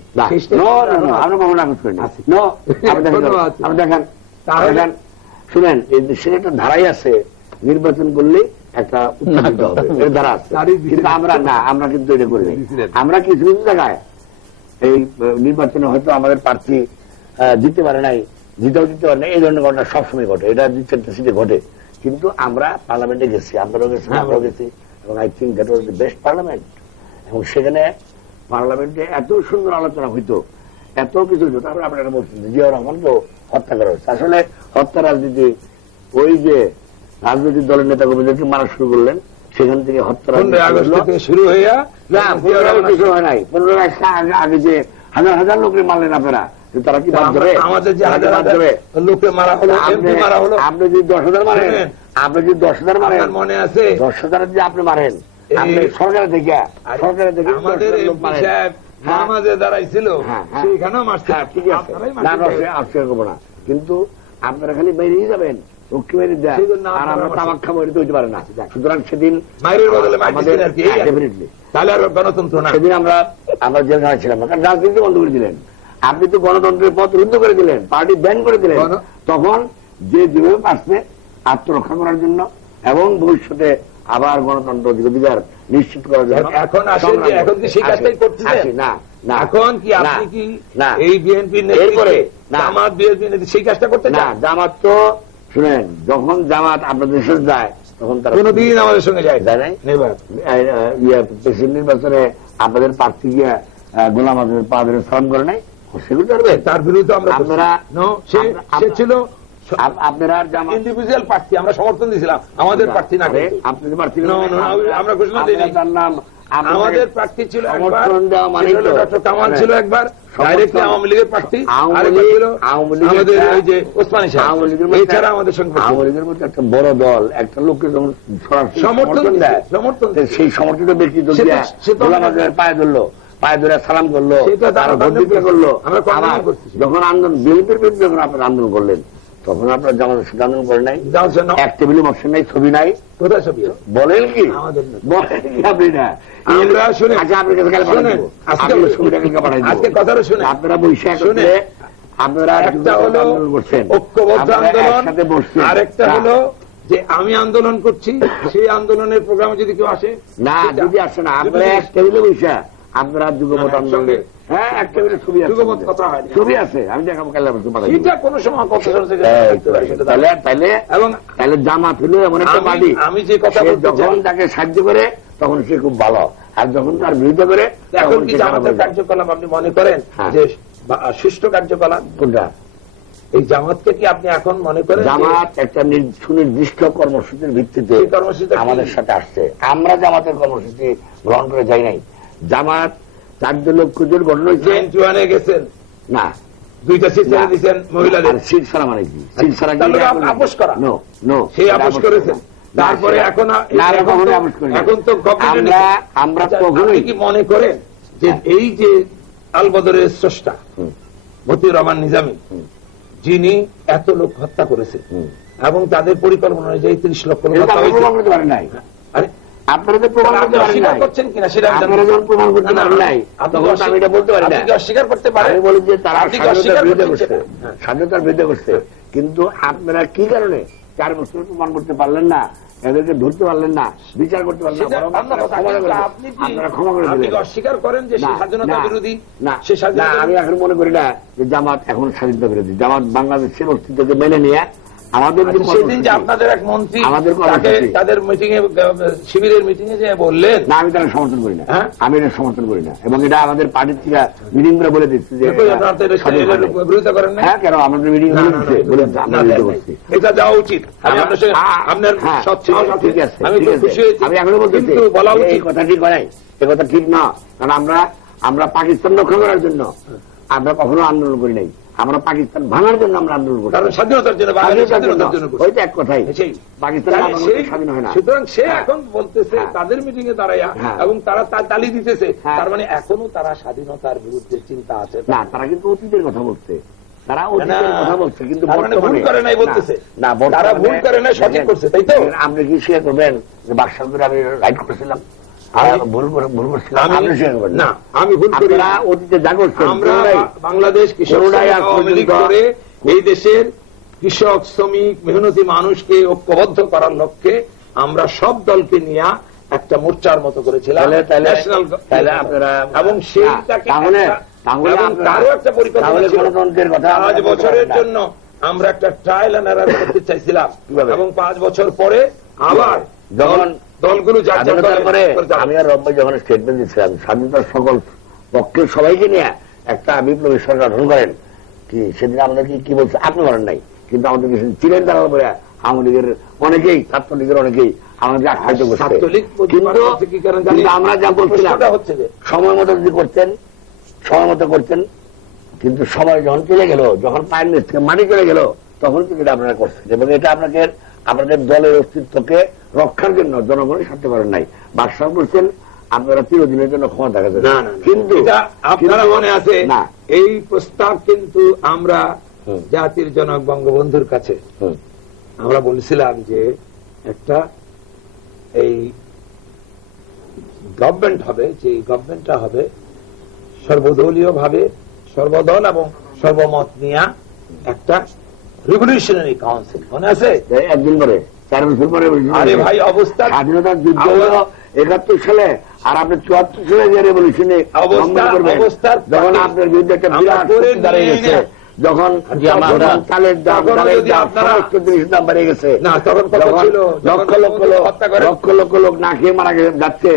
দেখেন শুনেন, দেশের একটা ধারাই আছে, নির্বাচন করলে একটা উত্থাপিত হবে, এর ধারা আছে। কিন্তু আমরা না, আমরা কিন্তু এটা করি নাই। আমরা কিছু কিছু জায়গায় এই নির্বাচনে হয়তো আমাদের প্রার্থী জিততে পারে নাই, জিতেও জিততে পারে নাই, এই ধরনের ঘটনা সবসময় ঘটে, এটা 2-4টা সিটে ঘটে। কিন্তু আমরা পার্লামেন্টে গেছি, আপনারাও গেছি, আমরাও গেছি, এবং I think that was the best parliament. এবং সেখানে পার্লামেন্টে এত সুন্দর আলোচনা হইতো, এত কিছু হইতো। তারপরে আপনারা বলছেন জিয়াউর রহমান তো হত্যা করা হয়েছে। আসলে হত্যা রাজনীতি ওই যে রাজনৈতিক দলের নেতা কর্মীদেরকে মারা শুরু করলেন, সেখান থেকে হত্যা রাজনীতি শুরু হইয়া না, 15 আগস্ট হয় নাই। 15 আগস্ট আগে যে হাজার হাজার লোকের মারলেন আপনারা, তারা কি বাদ দেবে? আমাদের যে হাজার হাজার লোকে মারা হলো, এমপি মারা হলো। আপনি যদি 10,000 মারেন, আপনি যদি 10,000 মারেন, মনে আছে 10,000 যদি আপনি মারেন, আপনি সরকারের থেকে আমাদের এমপি সাহেব নামাজে দাঁড়াইছিল, সেইখানেও মারছে। ঠিক আছে, না আশ্চর্য করবো না, কিন্তু আপনারা খালি বাইরেই যাবেন, রক্ষী বাইরে দেন, আর আমরা তামাক খাবো, এটা তো হইতে পারে না। সুতরাং সেদিন মায়ের বদলে আমাদের ডেফিনেটলি তাহলে আর গণতন্ত্র না। সেদিন আমরা জেলখানা ছিলাম না, কারণ রাজনীতি বন্ধ করে দিলেন। আপনি তো গণতন্ত্রের পথ রুদ্ধ করে দিলেন, পার্টি ব্যান করে দিলেন। তখন যে যেভাবে পারছে আত্মরক্ষা করার জন্য এবং ভবিষ্যতে আবার গণতন্ত্র অধিকার নিশ্চিত করার জন্য এখন আসেন যে এখন কি সেই কাজটাই করতেছেন? না না, এখন কি আপনি কি না এই বিএনপির এরপরে জামাত বিএনপি সেই কাজটা করতে না, চান? জামাত তো শুনেন, যখন জামাত আপনাদের দেশে যায় তখন তারা কোনদিন আমাদের সঙ্গে যায় যায় নাই। প্রেসিডেন্ট নির্বাচনে আপনাদের প্রার্থী গিয়া গোলাম আজমের পা ধরে সালাম করে নাই, সেগুলো করবে। তার বিরুদ্ধে আমরা সে ছিল আপনারা ইন্ডিভিজুয়াল প্রার্থী, আমরা সমর্থন দিয়েছিলাম, আমাদের প্রার্থী না। আপনাদের প্রার্থী আমরা ঘোষণা দিই তার নাম আমাদের প্রার্থী ছিল সমর্থন দেওয়া মানে ডক্টর কামাল ছিল একবার, ডাইরেক্টলি আওয়ামী লীগের প্রার্থী, আরেকবার ছিল আমাদের ওই যে ওসমানী সাহেব। এছাড়া আমাদের সঙ্গে আওয়ামী লীগের মধ্যে একটা বড় দল একটা লোককে যখন সমর্থন দেয়, সমর্থন সেই সমর্থিত ব্যক্তি গোলাম আজমের পায়ে ধরলো, পায়ে ধরে সালাম করলো, তারা ভোট দিতে করলো। যখন আন্দোলন বিএনপির বিরুদ্ধে যখন আপনারা আন্দোলন করলেন, তখন আপনার জামাতের সাথে আন্দোলন করেন নাই, এক টেবিলে বসেন নাই, ছবি নাই, কোথায় ছবি বলেন কি? বলেন কি আপনি না? আমরা শুনে আচ্ছা, আপনার কাছে আজকে কথাটা শুনে আপনারা বৈশাখ শুনে আপনারা একটা হলো করছেন, ঐক্যবদ্ধ আন্দোলন, একসাথে বসছেন। আরেকটা হলো যে আমি আন্দোলন করছি, সেই আন্দোলনের প্রোগ্রামে যদি কেউ আসে না, যদি আসে না, আপনারা এক টেবিলে বৈশা আপনারা যুগপৎ আন্দোলনে, হ্যাঁ এক টেবিলে ছবি আছে, কথা হয়, ছবি আছে, আমি দেখাবো কাল সেটা কোনো সময় তাহলে জামাত হলো এমন একটা পার্টি, আমি যে কথা যখন তাকে সাহায্য করে তখন সে খুব ভালো, আর যখন তার বিরুদ্ধে করে এখন কি জামাতের কার্যকলাপ আপনি মনে করেন যে সুষ্ঠু কার্যকলাপ? কোনটা? এই জামাতকে কি আপনি এখন মনে করেন? জামাত একটা সুনির্দিষ্ট কর্মসূচির ভিত্তিতে আমাদের সাথে আসছে, আমরা জামাতের কর্মসূচি গ্রহণ করে যাই নাই। জামাত 4 লক্ষ জন গঠন হয়েছে, গেছেন না 2টা সিট ছেড়ে দিয়েছেন মহিলাদের, সিট ছাড়া মানে কি? সিট ছাড়া আপোষ করা, নো সেই আপোষ করেছেন। তারপরে এখন এখন তো আমরা আপনি কি মনে করেন যে এই যে আলবদরের স্রষ্টা মতিউর রহমান নিজামী, যিনি এত লোক হত্যা করেছে এবং তাদের পরিকল্পনা অনুযায়ী 30 লক্ষ লোক এটা হত্যা আপনি হয়েছে। প্রমাণ করতে পারেন নাই। আরে আপনারা তো প্রমাণ করতে আপনি পারেন অস্বীকার নাই। করছেন কিনা সেটা আমি জানি আপনারা না। যখন প্রমাণ করতে না, না, পারেন নাই আপনি তখন তো আমি এটা বলতে পারি না। আপনি কি অস্বীকার করতে পারেন? আমি বলি যে তারা আপনি কি স্বাধীনতার অস্বীকার বিরুদ্ধে করছেন করছে, সেটা? হ্যাঁ। স্বাধীনতার বিরুদ্ধে করছে, কিন্তু আপনারা কি কারণে 4 বছর প্রমাণ করতে পারলেন না, এদেরকে ধরতে পারলেন না, বিচার করতে পারলেন না, সেটা বরং আপনার কথা, ক্ষমা করে কিন্তু দিলেন। আপনি কি আপনারা ক্ষমা করে আপনি কি দিলেন। অস্বীকার করেন যে সে না, স্বাধীনতা না, বিরোধী? না, সে না, স্বাধীনতা আমি এখন মনে করি না যে জামাত এখন স্বাধীনতা বিরোধী। জামাত বাংলাদেশের অস্তিত্বকে মেনে নিয়ে আমাদের যে আচ্ছা, সেদিন যে কর্মসূচি- আপনাদের এক মন্ত্রী আমাদের তাকে কর্মসূচি- তাদের মিটিং এ শিবিরের মিটিং এ যে বললেন, না, আমি তারা সমর্থন করি না। হ্যাঁ? আমি এটা সমর্থন করি না, এবং এটা আমাদের পার্টির থেকে মিটিং করে বলে দিচ্ছি যে দেখুন, আপনারা তো এটা- স্বাধীন এটার হয় নাই। বিরোধিতা করেন না? হ্যাঁ, কেন আমাদের মিটিং না, বলে না, দিচ্ছে, না, বলে না, আমরা না, বিরোধিতা না, করছি। এটা যাওয়া উচিত। আমি আপনার সঙ্গে আপনার হ্যাঁ, সৎ ঠিক সাহস আছে, আছে। ঠিক আছে, আমি ঠিক খুব আছে। খুশি হয়েছি। আমি এখনো বলতেছি কিন্তু বলা এই উচিত। কথা ঠিক হয় নাই, এ কথা ঠিক না, কারণ আমরা পাকিস্তান রক্ষা করার জন্য আমরা কখনো আন্দোলন করি নাই, আমরা পাকিস্তান ভাঙার জন্য আমরা আন্দোলন করি। কারণ স্বাধীনতার জন্য, বাঙালির স্বাধীনতার জন্য করছে। ওইটা এক কথাই, সেই পাকিস্তানের তাহলে আন্দোলন সেই- স্বাধীন হয় না। সুতরাং সে হ্যাঁ। এখন বলতেছে হ্যাঁ। তাদের মিটিং এ দাঁড়াইয়া, হ্যাঁ। এবং তারা তার তালি দিতেছে, হ্যাঁ। তার মানে এখনো তারা স্বাধীনতার বিরুদ্ধে চিন্তা আছে। না, তারা কিন্তু অতীতের কথা বলছে, তারা অতীতের কথা বলছে, কিন্তু তার মানে ভুল করে নাই বলতেছে। না, বর্তমানে- তারা ভুল করে নাই, সঠিক করছে, তাই তো? আপনি কি শেয়ার করবেন যে বাক্সাল করে আমি রাইট করছিলাম, ভুল করছিলাম, আপনি শেয়ার করবেন না, আমি ভুল করি আপনারা না। অতীতে যা করছেন আমরা কোনোটাই বাংলাদেশ কৃষক কোনোটাই সমিতি আজ আওয়ামী লীগ পর্যন্ত- করে এই দেশের কৃষক, শ্রমিক, মেহনতি মানুষকে ঐক্যবদ্ধ করার লক্ষ্যে আমরা সব দলকে নিয়ে একটা মোর্চার মতো করেছিলাম, ন্যাশনাল তাহলে আপনারা এবং সেইটাকে তাহলে একটা- তাহলে এবং আপনারা- তারও একটা পরিকল্পনা তাহলে ছিল। গণতন্ত্রের কথা 5 আপনারা বলতে বছরের পারেন না। জন্য আমরা একটা ট্রায়াল এন্ড এরার করতে চাইছিলাম, কিভাবে? এবং 5 বছর পরে আবার যখন দলগুলো যার যার স্বাধীনতার দলে পরে করে যাবে। আমি আর রব্বাই যখন স্টেটমেন্ট দিচ্ছিলাম, স্বাধীনতার সকল পক্ষের সবাইকে নিয়ে একটা বিপ্লবী সরকার গঠন করেন, কি সেদিন আমাদের কি বলছে আপনি করেন নাই, কিন্তু আমাদের চিলেন দাঁড়ানো পরে আওয়ামী লীগের অনেকেই, ছাত্রলীগের অনেকেই আমাদের আখ্যায়িত করছে, ছাত্রলীগ কিন্তু কি কারণ জানি? কিন্তু আমরা যা বলছিলাম প্রশ্নটা হচ্ছে যে সময় মতো যদি করতেন, সময় মতো করতেন, কিন্তু সময় যখন চলে গেল, যখন পায়ের নিচ থেকে মাটি চলে গেল, তখন কিন্তু এটা আপনারা করছেন, এবং এটা আপনাদের দলের অস্তিত্বকে রক্ষার জন্য জনগণের স্বার্থে করেন নাই। বাদশাহ বলছেন আপনারা চিরদিনের জন্য ক্ষমা দেখা যাবে, না, না, না। কিন্তু এটা আপনারা মনে আছে, না, এই প্রস্তাব কিন্তু আমরা হুম। জাতির জনক বঙ্গবন্ধুর কাছে হুম, আমরা বলছিলাম যে একটা এই গভর্নমেন্ট হবে, যে গভর্নমেন্টটা হবে সর্বদলীয় ভাবে, সর্বদল এবং সর্বমত নিয়ে একটা রিভলিউশনারি কাউন্সিল, মনে আছে? এই একদিন পরে 4 বছর পরে আরে ভাই, অবস্থা স্বাধীনতার যুদ্ধ হলো 71 সালে, আর আপনি 74 সালে যে রেভলিউশনে অবস্থার যখন আপনার বিরুদ্ধে একটা আমরা বিরাট করে শক্তি দাঁড়িয়ে নিয়ে গেছে, যখন জি, আমরা- চালের দাম, তখনও ডালের যদি দাম, আপনারা- সমস্ত জিনিসের দাম বেড়ে গেছে, না, তখন কত যখন ছিল? যখন লক্ষ লক্ষ লোক হত্যা করে। লক্ষ লক্ষ লোক না খেয়ে মারা যাচ্ছে,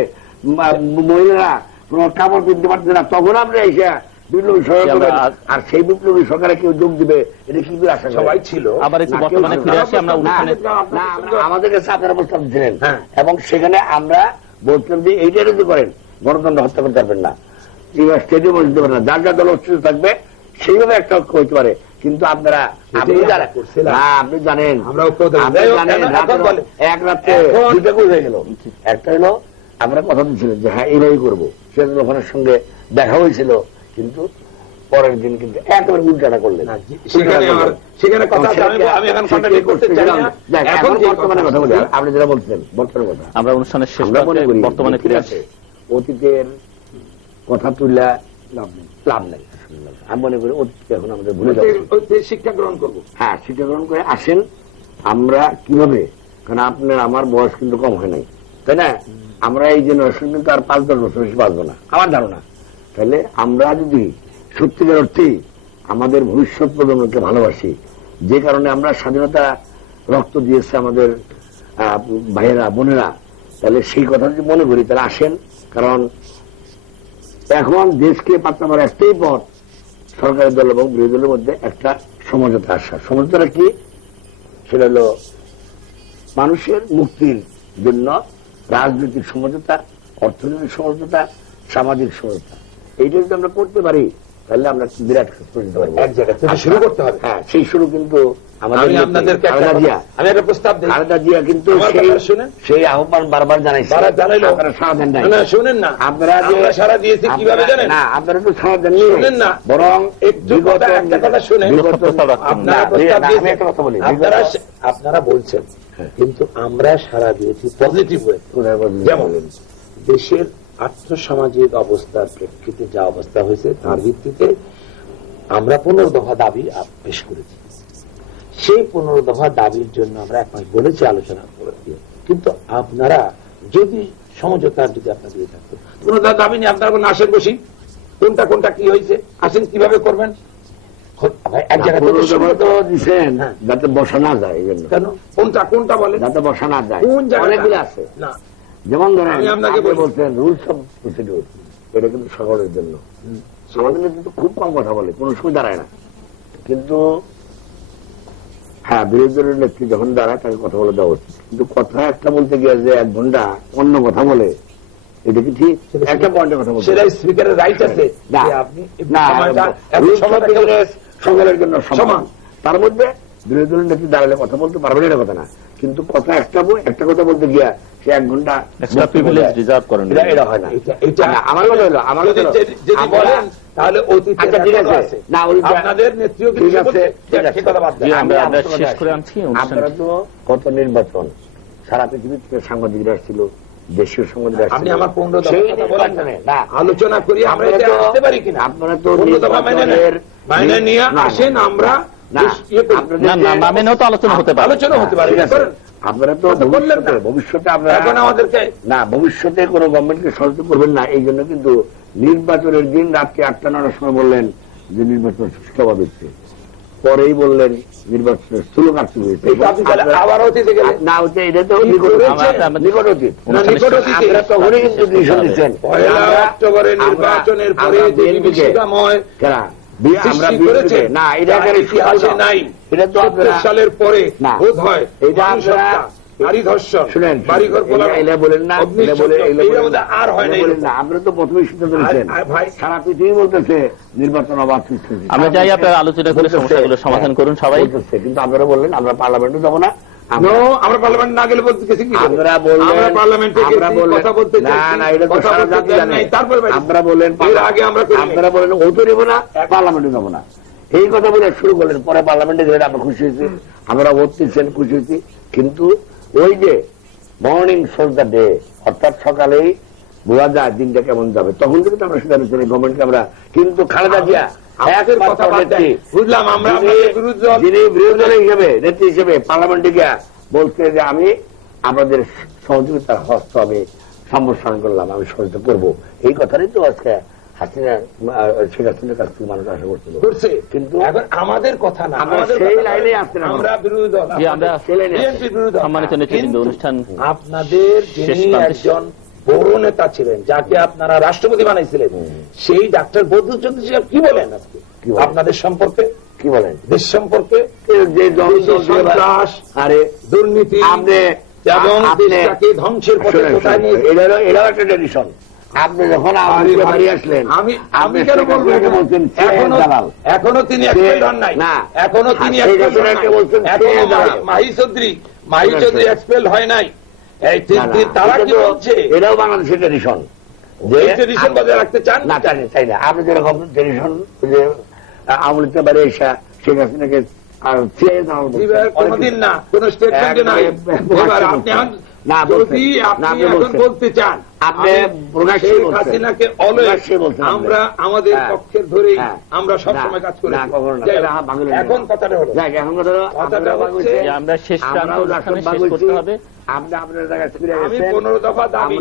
মহিলারা কোনো কাপড় কিনতে পারছে না, তখন আমরা এসে বিপ্লবী সরকার আমরা- করবেন, আর সেই বিপ্লবী সরকারে কেউ যোগ দিবে, এটা কি করে আশা করেন? সবাই ছিল। আবার একটু না, কেউ বর্তমানে ছিল ফিরে না। আসি আমরা অনুষ্ঠানে। না, আমাদের কাছে আপনারা প্রস্তাব দিলেন, হ্যাঁ। এবং সেখানে আমরা বলছিলাম যে এইটা যদি করেন গণতন্ত্র হত্যা করতে পারবেন না, স্টেডিয়াম দিতে পারবেন না, যার যার দল অস্তিত্ব থাকবে সেইভাবে একটা ঐক্য হইতে পারে, কিন্তু আপনারা আপনি সেটাই জানেন, আমরা করছিলাম। না, আপনি জানেন, আমরা ঐক্য হতে পারি। আপনি যাই হোক, জানেন, এখন রাতের- বলে। এক রাত্রে এখন- 2টা গোল হয়ে গেল। একটা হলো আমরা কথা দিচ্ছিলেন যে হ্যাঁ এইভাবেই করবো, সেজন্য ওখানের সঙ্গে দেখা হয়েছিল, কিন্তু পরের দিন কিন্তু একেবারে উল্টাটা করলেন। না, সেখানে কথা আছে, আমি এখন কন্ট্যাক্ট করতে চাই না। এখন যে বর্তমানে কথা বলি, আপনি যেটা বলছেন বর্তমানে কথা, আমরা অনুষ্ঠানের শেষ আমরা মনে পর্যায়ে করি বর্তমানে যে ফিরে ঠিক আসি। আছে, অতীতের কথা তুললে লাভ নেই। আমি মনে করি অতীত এখন আমাদের ভুলে যাবো। শিক্ষা গ্রহণ করবো। হ্যাঁ, শিক্ষা গ্রহণ করে আসেন, আমরা কিভাবে, কারণ আপনার আমার বয়স কিন্তু কম হয় নাই, তাই না? আমরা এই জেনারেশন কিন্তু আর 5-10 বছর বেশি বাঁচবো না, আমার ধারণা। তাহলে আমরা যদি সত্যিকার অর্থেই আমাদের ভবিষ্যৎ প্রজন্মকে ভালোবাসি, যে কারণে আমরা স্বাধীনতা রক্ত দিয়েছে আমাদের ভাইয়েরা বোনেরা, তাহলে সেই কথা যদি মনে করি তাহলে আসেন, কারণ এখন দেশকে পাত্তা মারা একটাই পথ, সরকারি দল এবং বিরোধী দলের মধ্যে একটা সমঝোতা আসা। সমঝোতাটা কি? সেটা হলো মানুষের মুক্তির জন্য রাজনৈতিক সমঝোতা, অর্থনৈতিক সমঝোতা, সামাজিক সমঝোতা। এইটা যদি আমরা করতে পারি তাহলে আমরা বিরাট পরিণত হবো। এক জায়গা থেকে শুরু করতে হবে। হ্যাঁ, সেই শুরু কিন্তু আমি আপনাদেরকে আমি একটা প্রস্তাব দিই। খালেদা জিয়া কিন্তু আমার কথা শুনেন। সেই আহ্বান বারবার জানাইছে, জানাইলো, আপনারা সাড়া দেন নাই। না শুনেন না, আপনারা আমরা সারা দিয়েছি কিভাবে জানেন? না, আপনারা তো সাড়া দেননি, শুনেন না, বরং একটু কথা, একটা কথা শুনেন। আপনারা প্রস্তাব দিয়েছেন, আপনারা বলছেন, কিন্তু আমরা সারা দিয়েছি পজিটিভ ওয়ে। যেমন দেশের আর্থসামাজিক অবস্থার প্রেক্ষিতে যা অবস্থা হয়েছে তার ভিত্তিতে আমরা 15 দফা দাবি পেশ করেছি। সেই 15 দফা দাবির জন্য আমরা এক মাস বলেছি আলোচনা করে দিয়ে, কিন্তু আপনারা যদি সমঝোতার যদি আপনারা দিয়ে থাকতেন, 15 দফা দাবি নিয়ে আপনারা বলেন আসেন বসি, কোনটা কোনটা কি হয়েছে, আসেন কিভাবে করবেন। এক জায়গায় দিচ্ছেন যাতে বসা না যায়, এই জন্য। কেন কোনটা কোনটা বলেন, যাতে বসা না যায়, কোন অনেকগুলো আছে। না যেমন ধরেন আমি আপনাকে বলছেন রুলস অফ প্রসিডিউর, এটা কিন্তু সকলের জন্য। আমাদের কিন্তু খুব কম কথা বলে, কোন সময় দাঁড়ায় না, কিন্তু হ্যাঁ বিরোধী দলের নেত্রী যখন দাঁড়ায় তাকে কথা বলে দেওয়া উচিত। কিন্তু কথা একটা বলতে গিয়ে যে 1 ঘন্টা অন্য কথা বলে, এটা কি ঠিক? একটা পয়েন্টের কথা বলতে সেটা স্পিকারের রাইট আছে না, যে আপনি না, সকলের জন্য সমান। তার মধ্যে বিরোধী দলের নেত্রী দাঁড়ালে কথা বলতে পারবেন, এটা কথা না, কিন্তু কথা একটা কথা বলতে গিয়া সে 1 ঘন্টা রিজার্ভ করেন, এটা হয় না। এটা আমার কথা হলো, আমার কথা যদি বলেন তাহলে অতীতে ঠিক আছে না, আপনাদের নেত্রীও ঠিক আছে, আমরা শেষ করে আনছি। আপনারা তো কত নির্বাচন সারা পৃথিবী থেকে সাংবাদিকরা আসছিল, দেশীয় সাংবাদিকরা আপনি আসছিল, আমার 15 দফা সেই কথা বলেন নির্বাচনে না, আলোচনা করি আমরা এটা আসতে পারি কিনা। আপনারা তো 15 দফা মানে নিয়ে আসেন, আমরা না মেনেও তো আলোচনা হতে পারে, আলোচনা হতে পারে। আপনারা তো ভবিষ্যতে আপনারা এখন আমাদেরকে না, ভবিষ্যতে কোনো গভর্নমেন্টকে সহযোগিতা করবেন না, এই জন্য কিন্তু নির্বাচনের দিন রাত্রি 8টা-9টার সময় বললেন যে নির্বাচন সুষ্ঠুভাবে হচ্ছে, পরেই বললেন নির্বাচনের স্থূল কাটতে হয়েছে। আবার অতীতে গেলে না হচ্ছে, এটা তো নিকট অতীত, আপনারা তখনই কিন্তু ডিসিশন দিচ্ছেন। 1 অক্টোবরে নির্বাচনের পরে যে বিভীষিকাময় আমরা বিরোধী না, এটা ইতিহাসে নাই। এটা তো 70 সালের পরে বোধ হয় এটা আপনারা নারী ধর্ষণ, শুনেন, বাড়িঘর এলা বলেন না, আর হয় না। আপনারা তো প্রথমেই সিদ্ধান্ত নিচ্ছেন, সারা পৃথিবী বলতেছে নির্বাচন আবার সুস্থ। আমরা চাই আপনারা আলোচনা করে সমস্যাগুলো সমাধান করুন সবাই, কিন্তু আপনারা বললেন আমরা পার্লামেন্টে যাবো না। আমরা পার্লামেন্ট না গেলে বলতে গেছি কি, আমরা বললেন পার্লামেন্টে কথা বলতে তারপরে আমরা বললেন আগে আপনারা বলেন ও তো নেবো না, পার্লামেন্টে যাবো না, এই কথা বলে শুরু করলেন। পরে পার্লামেন্টে গেলে আমরা খুশি হয়েছি, আমরা ভোট দিচ্ছেন খুশি হয়েছি, কিন্তু ওই যে মর্নিং শোজ দ্য ডে, অর্থাৎ সকালেই বোঝা যায় দিনটা কেমন যাবে, তখন থেকে তো আমরা সেটা গভর্নমেন্টকে আমরা। কিন্তু খালেদা জিয়া বুঝলাম, আমরা যিনি বিরোধী দল হিসেবে নেত্রী হিসেবে পার্লামেন্টে গিয়া বলছে যে আমি আপনাদের সহযোগিতার হস্ত আমি সম্প্রসারণ করলাম, আমি সহযোগিতা করবো, এই কথাটাই তো আজকে শেখ হাসিনার কাছ থেকে মানুষ আশা করছে। কিন্তু এখন আমাদের কথা না, আমরা সেই লাইনে আসতে না, আমরা বিরোধী দল, সম্মানিত নেতৃবৃন্দ, অনুষ্ঠান আপনাদের যিনি একজন বড় নেতা ছিলেন, যাকে আপনারা রাষ্ট্রপতি বানাইছিলেন, সেই ডাক্তার বদরুদ্দোজা সাহেব কি বলেন আজকে আপনাদের সম্পর্কে, কি বলেন দেশ সম্পর্কে, যে সন্ত্রাস, দুর্নীতি এবং দেশটাকে ধ্বংসের পথে কোথায় নিয়ে, এটাও একটা ট্রেডিশন। আপনি যখন বাড়ি আসলেন, আমি কেন বলবো, এখনো তিনি এক্সপেল হন নাই, এখনো তিনি মাহি চৌধুরী এক্সপেল হয় নাই, তারা কি বলছে এটাও বাংলাদেশের ট্রেডিশন, যে ট্রেডিশন বজায় রাখতে চান না, চাই না। আপনি যেরকম ট্রেডিশন যে আমলিতে বাড়ি এসা শেখ হাসিনাকে কোনদিন না, কোন স্টেটমেন্টে নাই। এবার আপনি এখন বলতে চান আপনি শেখ হাসিনাকে আমরা আমাদের পক্ষের ধরেই আমরা সবসময় কাজ করি। এখন কথাটা হলো, আমরা শেষ করতে হবে। আমি 15 দফা দাবি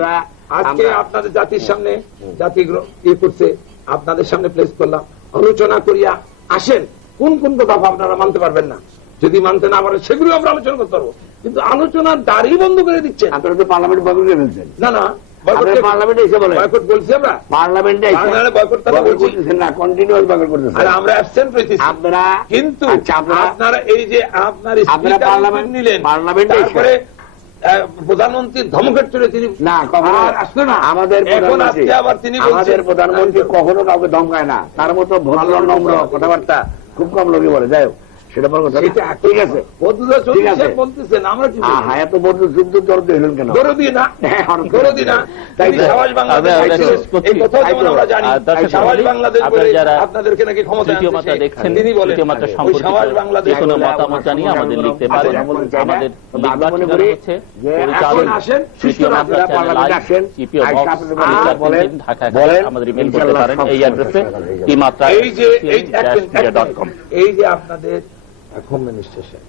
আজকে আপনাদের জাতির সামনে, জাতি ইয়ে করছে, আপনাদের সামনে প্লেস করলাম, আলোচনা করিয়া আসেন কোন কোন দফা আপনারা মানতে পারবেন না, যদি মানতে না পারেন সেগুলো আমরা আলোচনা করতে পারবো, কিন্তু আলোচনার দাঁড়িয়ে বন্ধ করে দিচ্ছেন। আপনারা তো পার্লামেন্ট বয়কট করে ফেলছেন। না না, পার্লামেন্টে এসে বলেন বয়কট বলছি, আমরা পার্লামেন্টে করতেছেন না, কন্টিনিউয়াস বয়কট করতেছেন, আর আমরা অ্যাবসেন্ট রয়েছি আপনারা। কিন্তু আপনারা এই যে আপনার পার্লামেন্ট নিলেন, পার্লামেন্টে তারপরে প্রধানমন্ত্রীর ধমকের চলে তিনি না কখনো আসলো না। আমাদের প্রধানমন্ত্রী কখনো কাউকে ধমকায় না, তার মতো ভদ্র নম্র কথাবার্তা খুব কম লোকে বলে। যাই হোক, সেটা বড় কথা না? সেটা ঠিক আছে, বদরুল্লাহ ঠিক চৌধুরী আছে। সাহেব বলতেছেন, আমরা কি বলবো? হ্যাঁ, এত বড় যুদ্ধ দরদ হইলেন কেন? দরদি না, দরদি না। তাই তিনি তো। সাবাস বাংলাদেশ আমরা ছিল। শেষ করছি। এই কথাও যেমন আমরা জানি, দর্শক সাবাস মণ্ডলী, বাংলাদেশ আপনারা বলে যারা আপনাদেরকে নাকি ক্ষমতা তৃতীয় মাত্রা দেখছেন, তিনি বলেন তৃতীয় মাত্রা ওই সম্পর্কিত সাবাস বাংলাদেশ যে কোনো বলে মতামত জানিয়ে আমাদের লিখতে পারেন। আমাদের লিখবার মনে ঠিকানা করি হচ্ছে যে পরিচালক এখন আসেন, তৃতীয় মাত্রা শিশুরা চ্যানেল পার্লামেন্টে আসেন, CPO আইসা বক্স আপনাদের কথা বলেন, ঢাকা বলেন, আমাদের ইমেল করতে ইনশাআল্লাহ পারেন সব এই অ্যাড্রেসে সমস্যা টিমাত্রা এই যে media.com। এই যে আপনাদের হোম মিনিস্টার সাহেব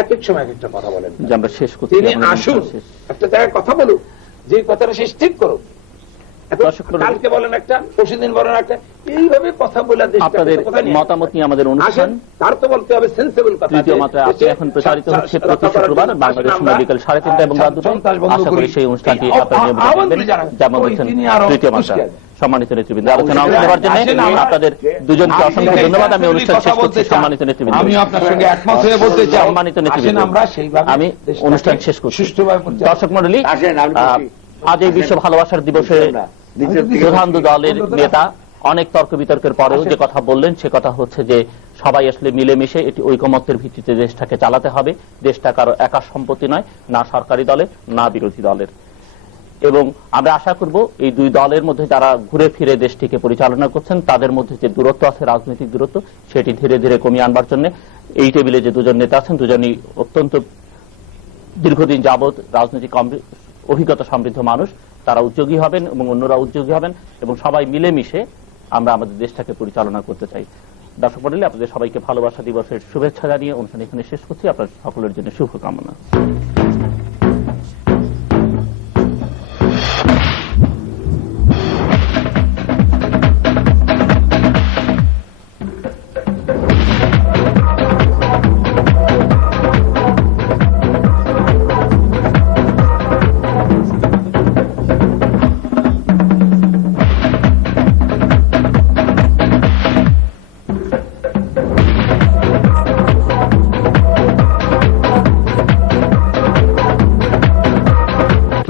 এক এক সময় এক একটা কথা বলেন, যে আমরা শেষ করছি, তিনি আমাদের আসুন অনুষ্ঠান শেষ। একটা জায়গায় কথা বলুক, যে কথাটা শেষ ঠিক করুক। এখন দর্শক মণ্ডলী, কালকে বলেন একটা, পরশুদিন বলেন একটা, এইভাবে কথা বলে আপনাদের মতামত নিয়ে আমাদের অনুষ্ঠান তার তো বলতে হবে সেন্সিবল কথা। তৃতীয় মাত্রায় আজকে এখন প্রচারিত হচ্ছে প্রতি শুক্রবার বাংলাদেশ সময় বিকেল 3:30 এবং রাত 2টায়। আশা করি সেই অনুষ্ঠানটি আপনারা নিয়মিত দেখবেন, যেমন বলছেন তৃতীয় মাত্রা। সম্মানিত নেতৃবৃন্দ, আলোচনা অংশ নেওয়ার জন্য আপনাদের দুজনকে অসংখ্য ধন্যবাদ। আমি অনুষ্ঠান শেষ করছি। সম্মানিত নেতৃবৃন্দ, আমি আপনার সঙ্গে একমত হয়ে বলতে চাই, সম্মানিত নেতৃবৃন্দ, আমরা সেইভাবে আমি অনুষ্ঠান শেষ করছি। সুষ্ঠুভাবে দর্শক মণ্ডলী, আসেন, আমি বলছি। আজ এই বিশ্ব ভালোবাসার দিবসে প্রধান দু দলের নেতা অনেক তর্ক বিতর্কের পরেও যে কথা বললেন, সে কথা হচ্ছে যে সবাই আসলে মিলেমিশে এটি ঐকমত্যের ভিত্তিতে দেশটাকে চালাতে হবে। দেশটা কারো একা সম্পত্তি নয়, না সরকারি দলের না বিরোধী দলের। এবং আমরা আশা করব এই দুই দলের মধ্যে যারা ঘুরে ফিরে দেশটিকে পরিচালনা করছেন, তাদের মধ্যে যে দূরত্ব আছে, রাজনৈতিক দূরত্ব, সেটি ধীরে ধীরে কমিয়ে আনবার জন্য এই টেবিলে যে দুজন নেতা আছেন, দুজনই অত্যন্ত দীর্ঘদিন যাবৎ রাজনৈতিক অভিজ্ঞতা সমৃদ্ধ মানুষ। তারা উদ্যোগী হবেন এবং অন্যরা উদ্যোগী হবেন এবং সবাই মিলেমিশে আমরা আমাদের দেশটাকে পরিচালনা করতে চাই। দর্শক মণ্ডলী, আপনাদের সবাইকে ভালোবাসা দিবসের শুভেচ্ছা জানিয়ে অনুষ্ঠান এখানে শেষ করছি। আপনার সকলের জন্য শুভকামনা।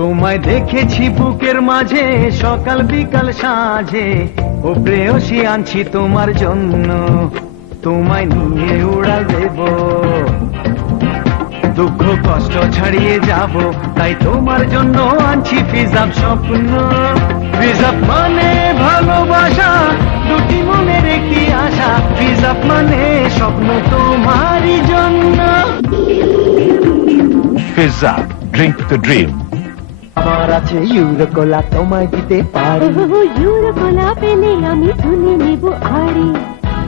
তোমায় দেখেছি বুকের মাঝে সকাল বিকাল সাঁঝে, ও প্রেয়সী আনছি তোমার জন্য, তোমায় নিয়ে উড়াল দেব, দুঃখ কষ্ট ছাড়িয়ে যাব, তাই তোমার জন্য আনছি ফিজাব স্বপ্ন। ফিজাব মানে ভালোবাসা, দুটি মনের একটি আশা, ফিজাব মানে স্বপ্ন তোমারই জন্য। Fizzab, drink the dream. আমার আছে ইউরোকোলা, তোমায় দিতে পারি, ইউরোকোলা পেলে আমি শুনে নেব আড়ি।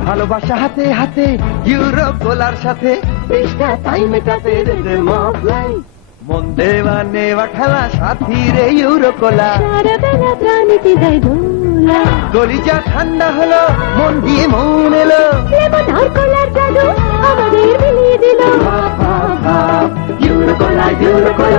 ভালোবাসা হাতে হাতে ইউরোকোলার সাথে, চেষ্টা তাই মেটাতে রেডে মফলাই। মন দেওয়া নেওয়া খেলা সাথী রে ইউরোকোলা। সারা বেলা প্রাণীতে দেয় দোলা, কলিজা ঠান্ডা হলো, মন দিয়ে মন এলো, লেমন আর কলার জাদু আমাদের মিলিয়ে দিল। ইউরোকোলা ইউরোকোলা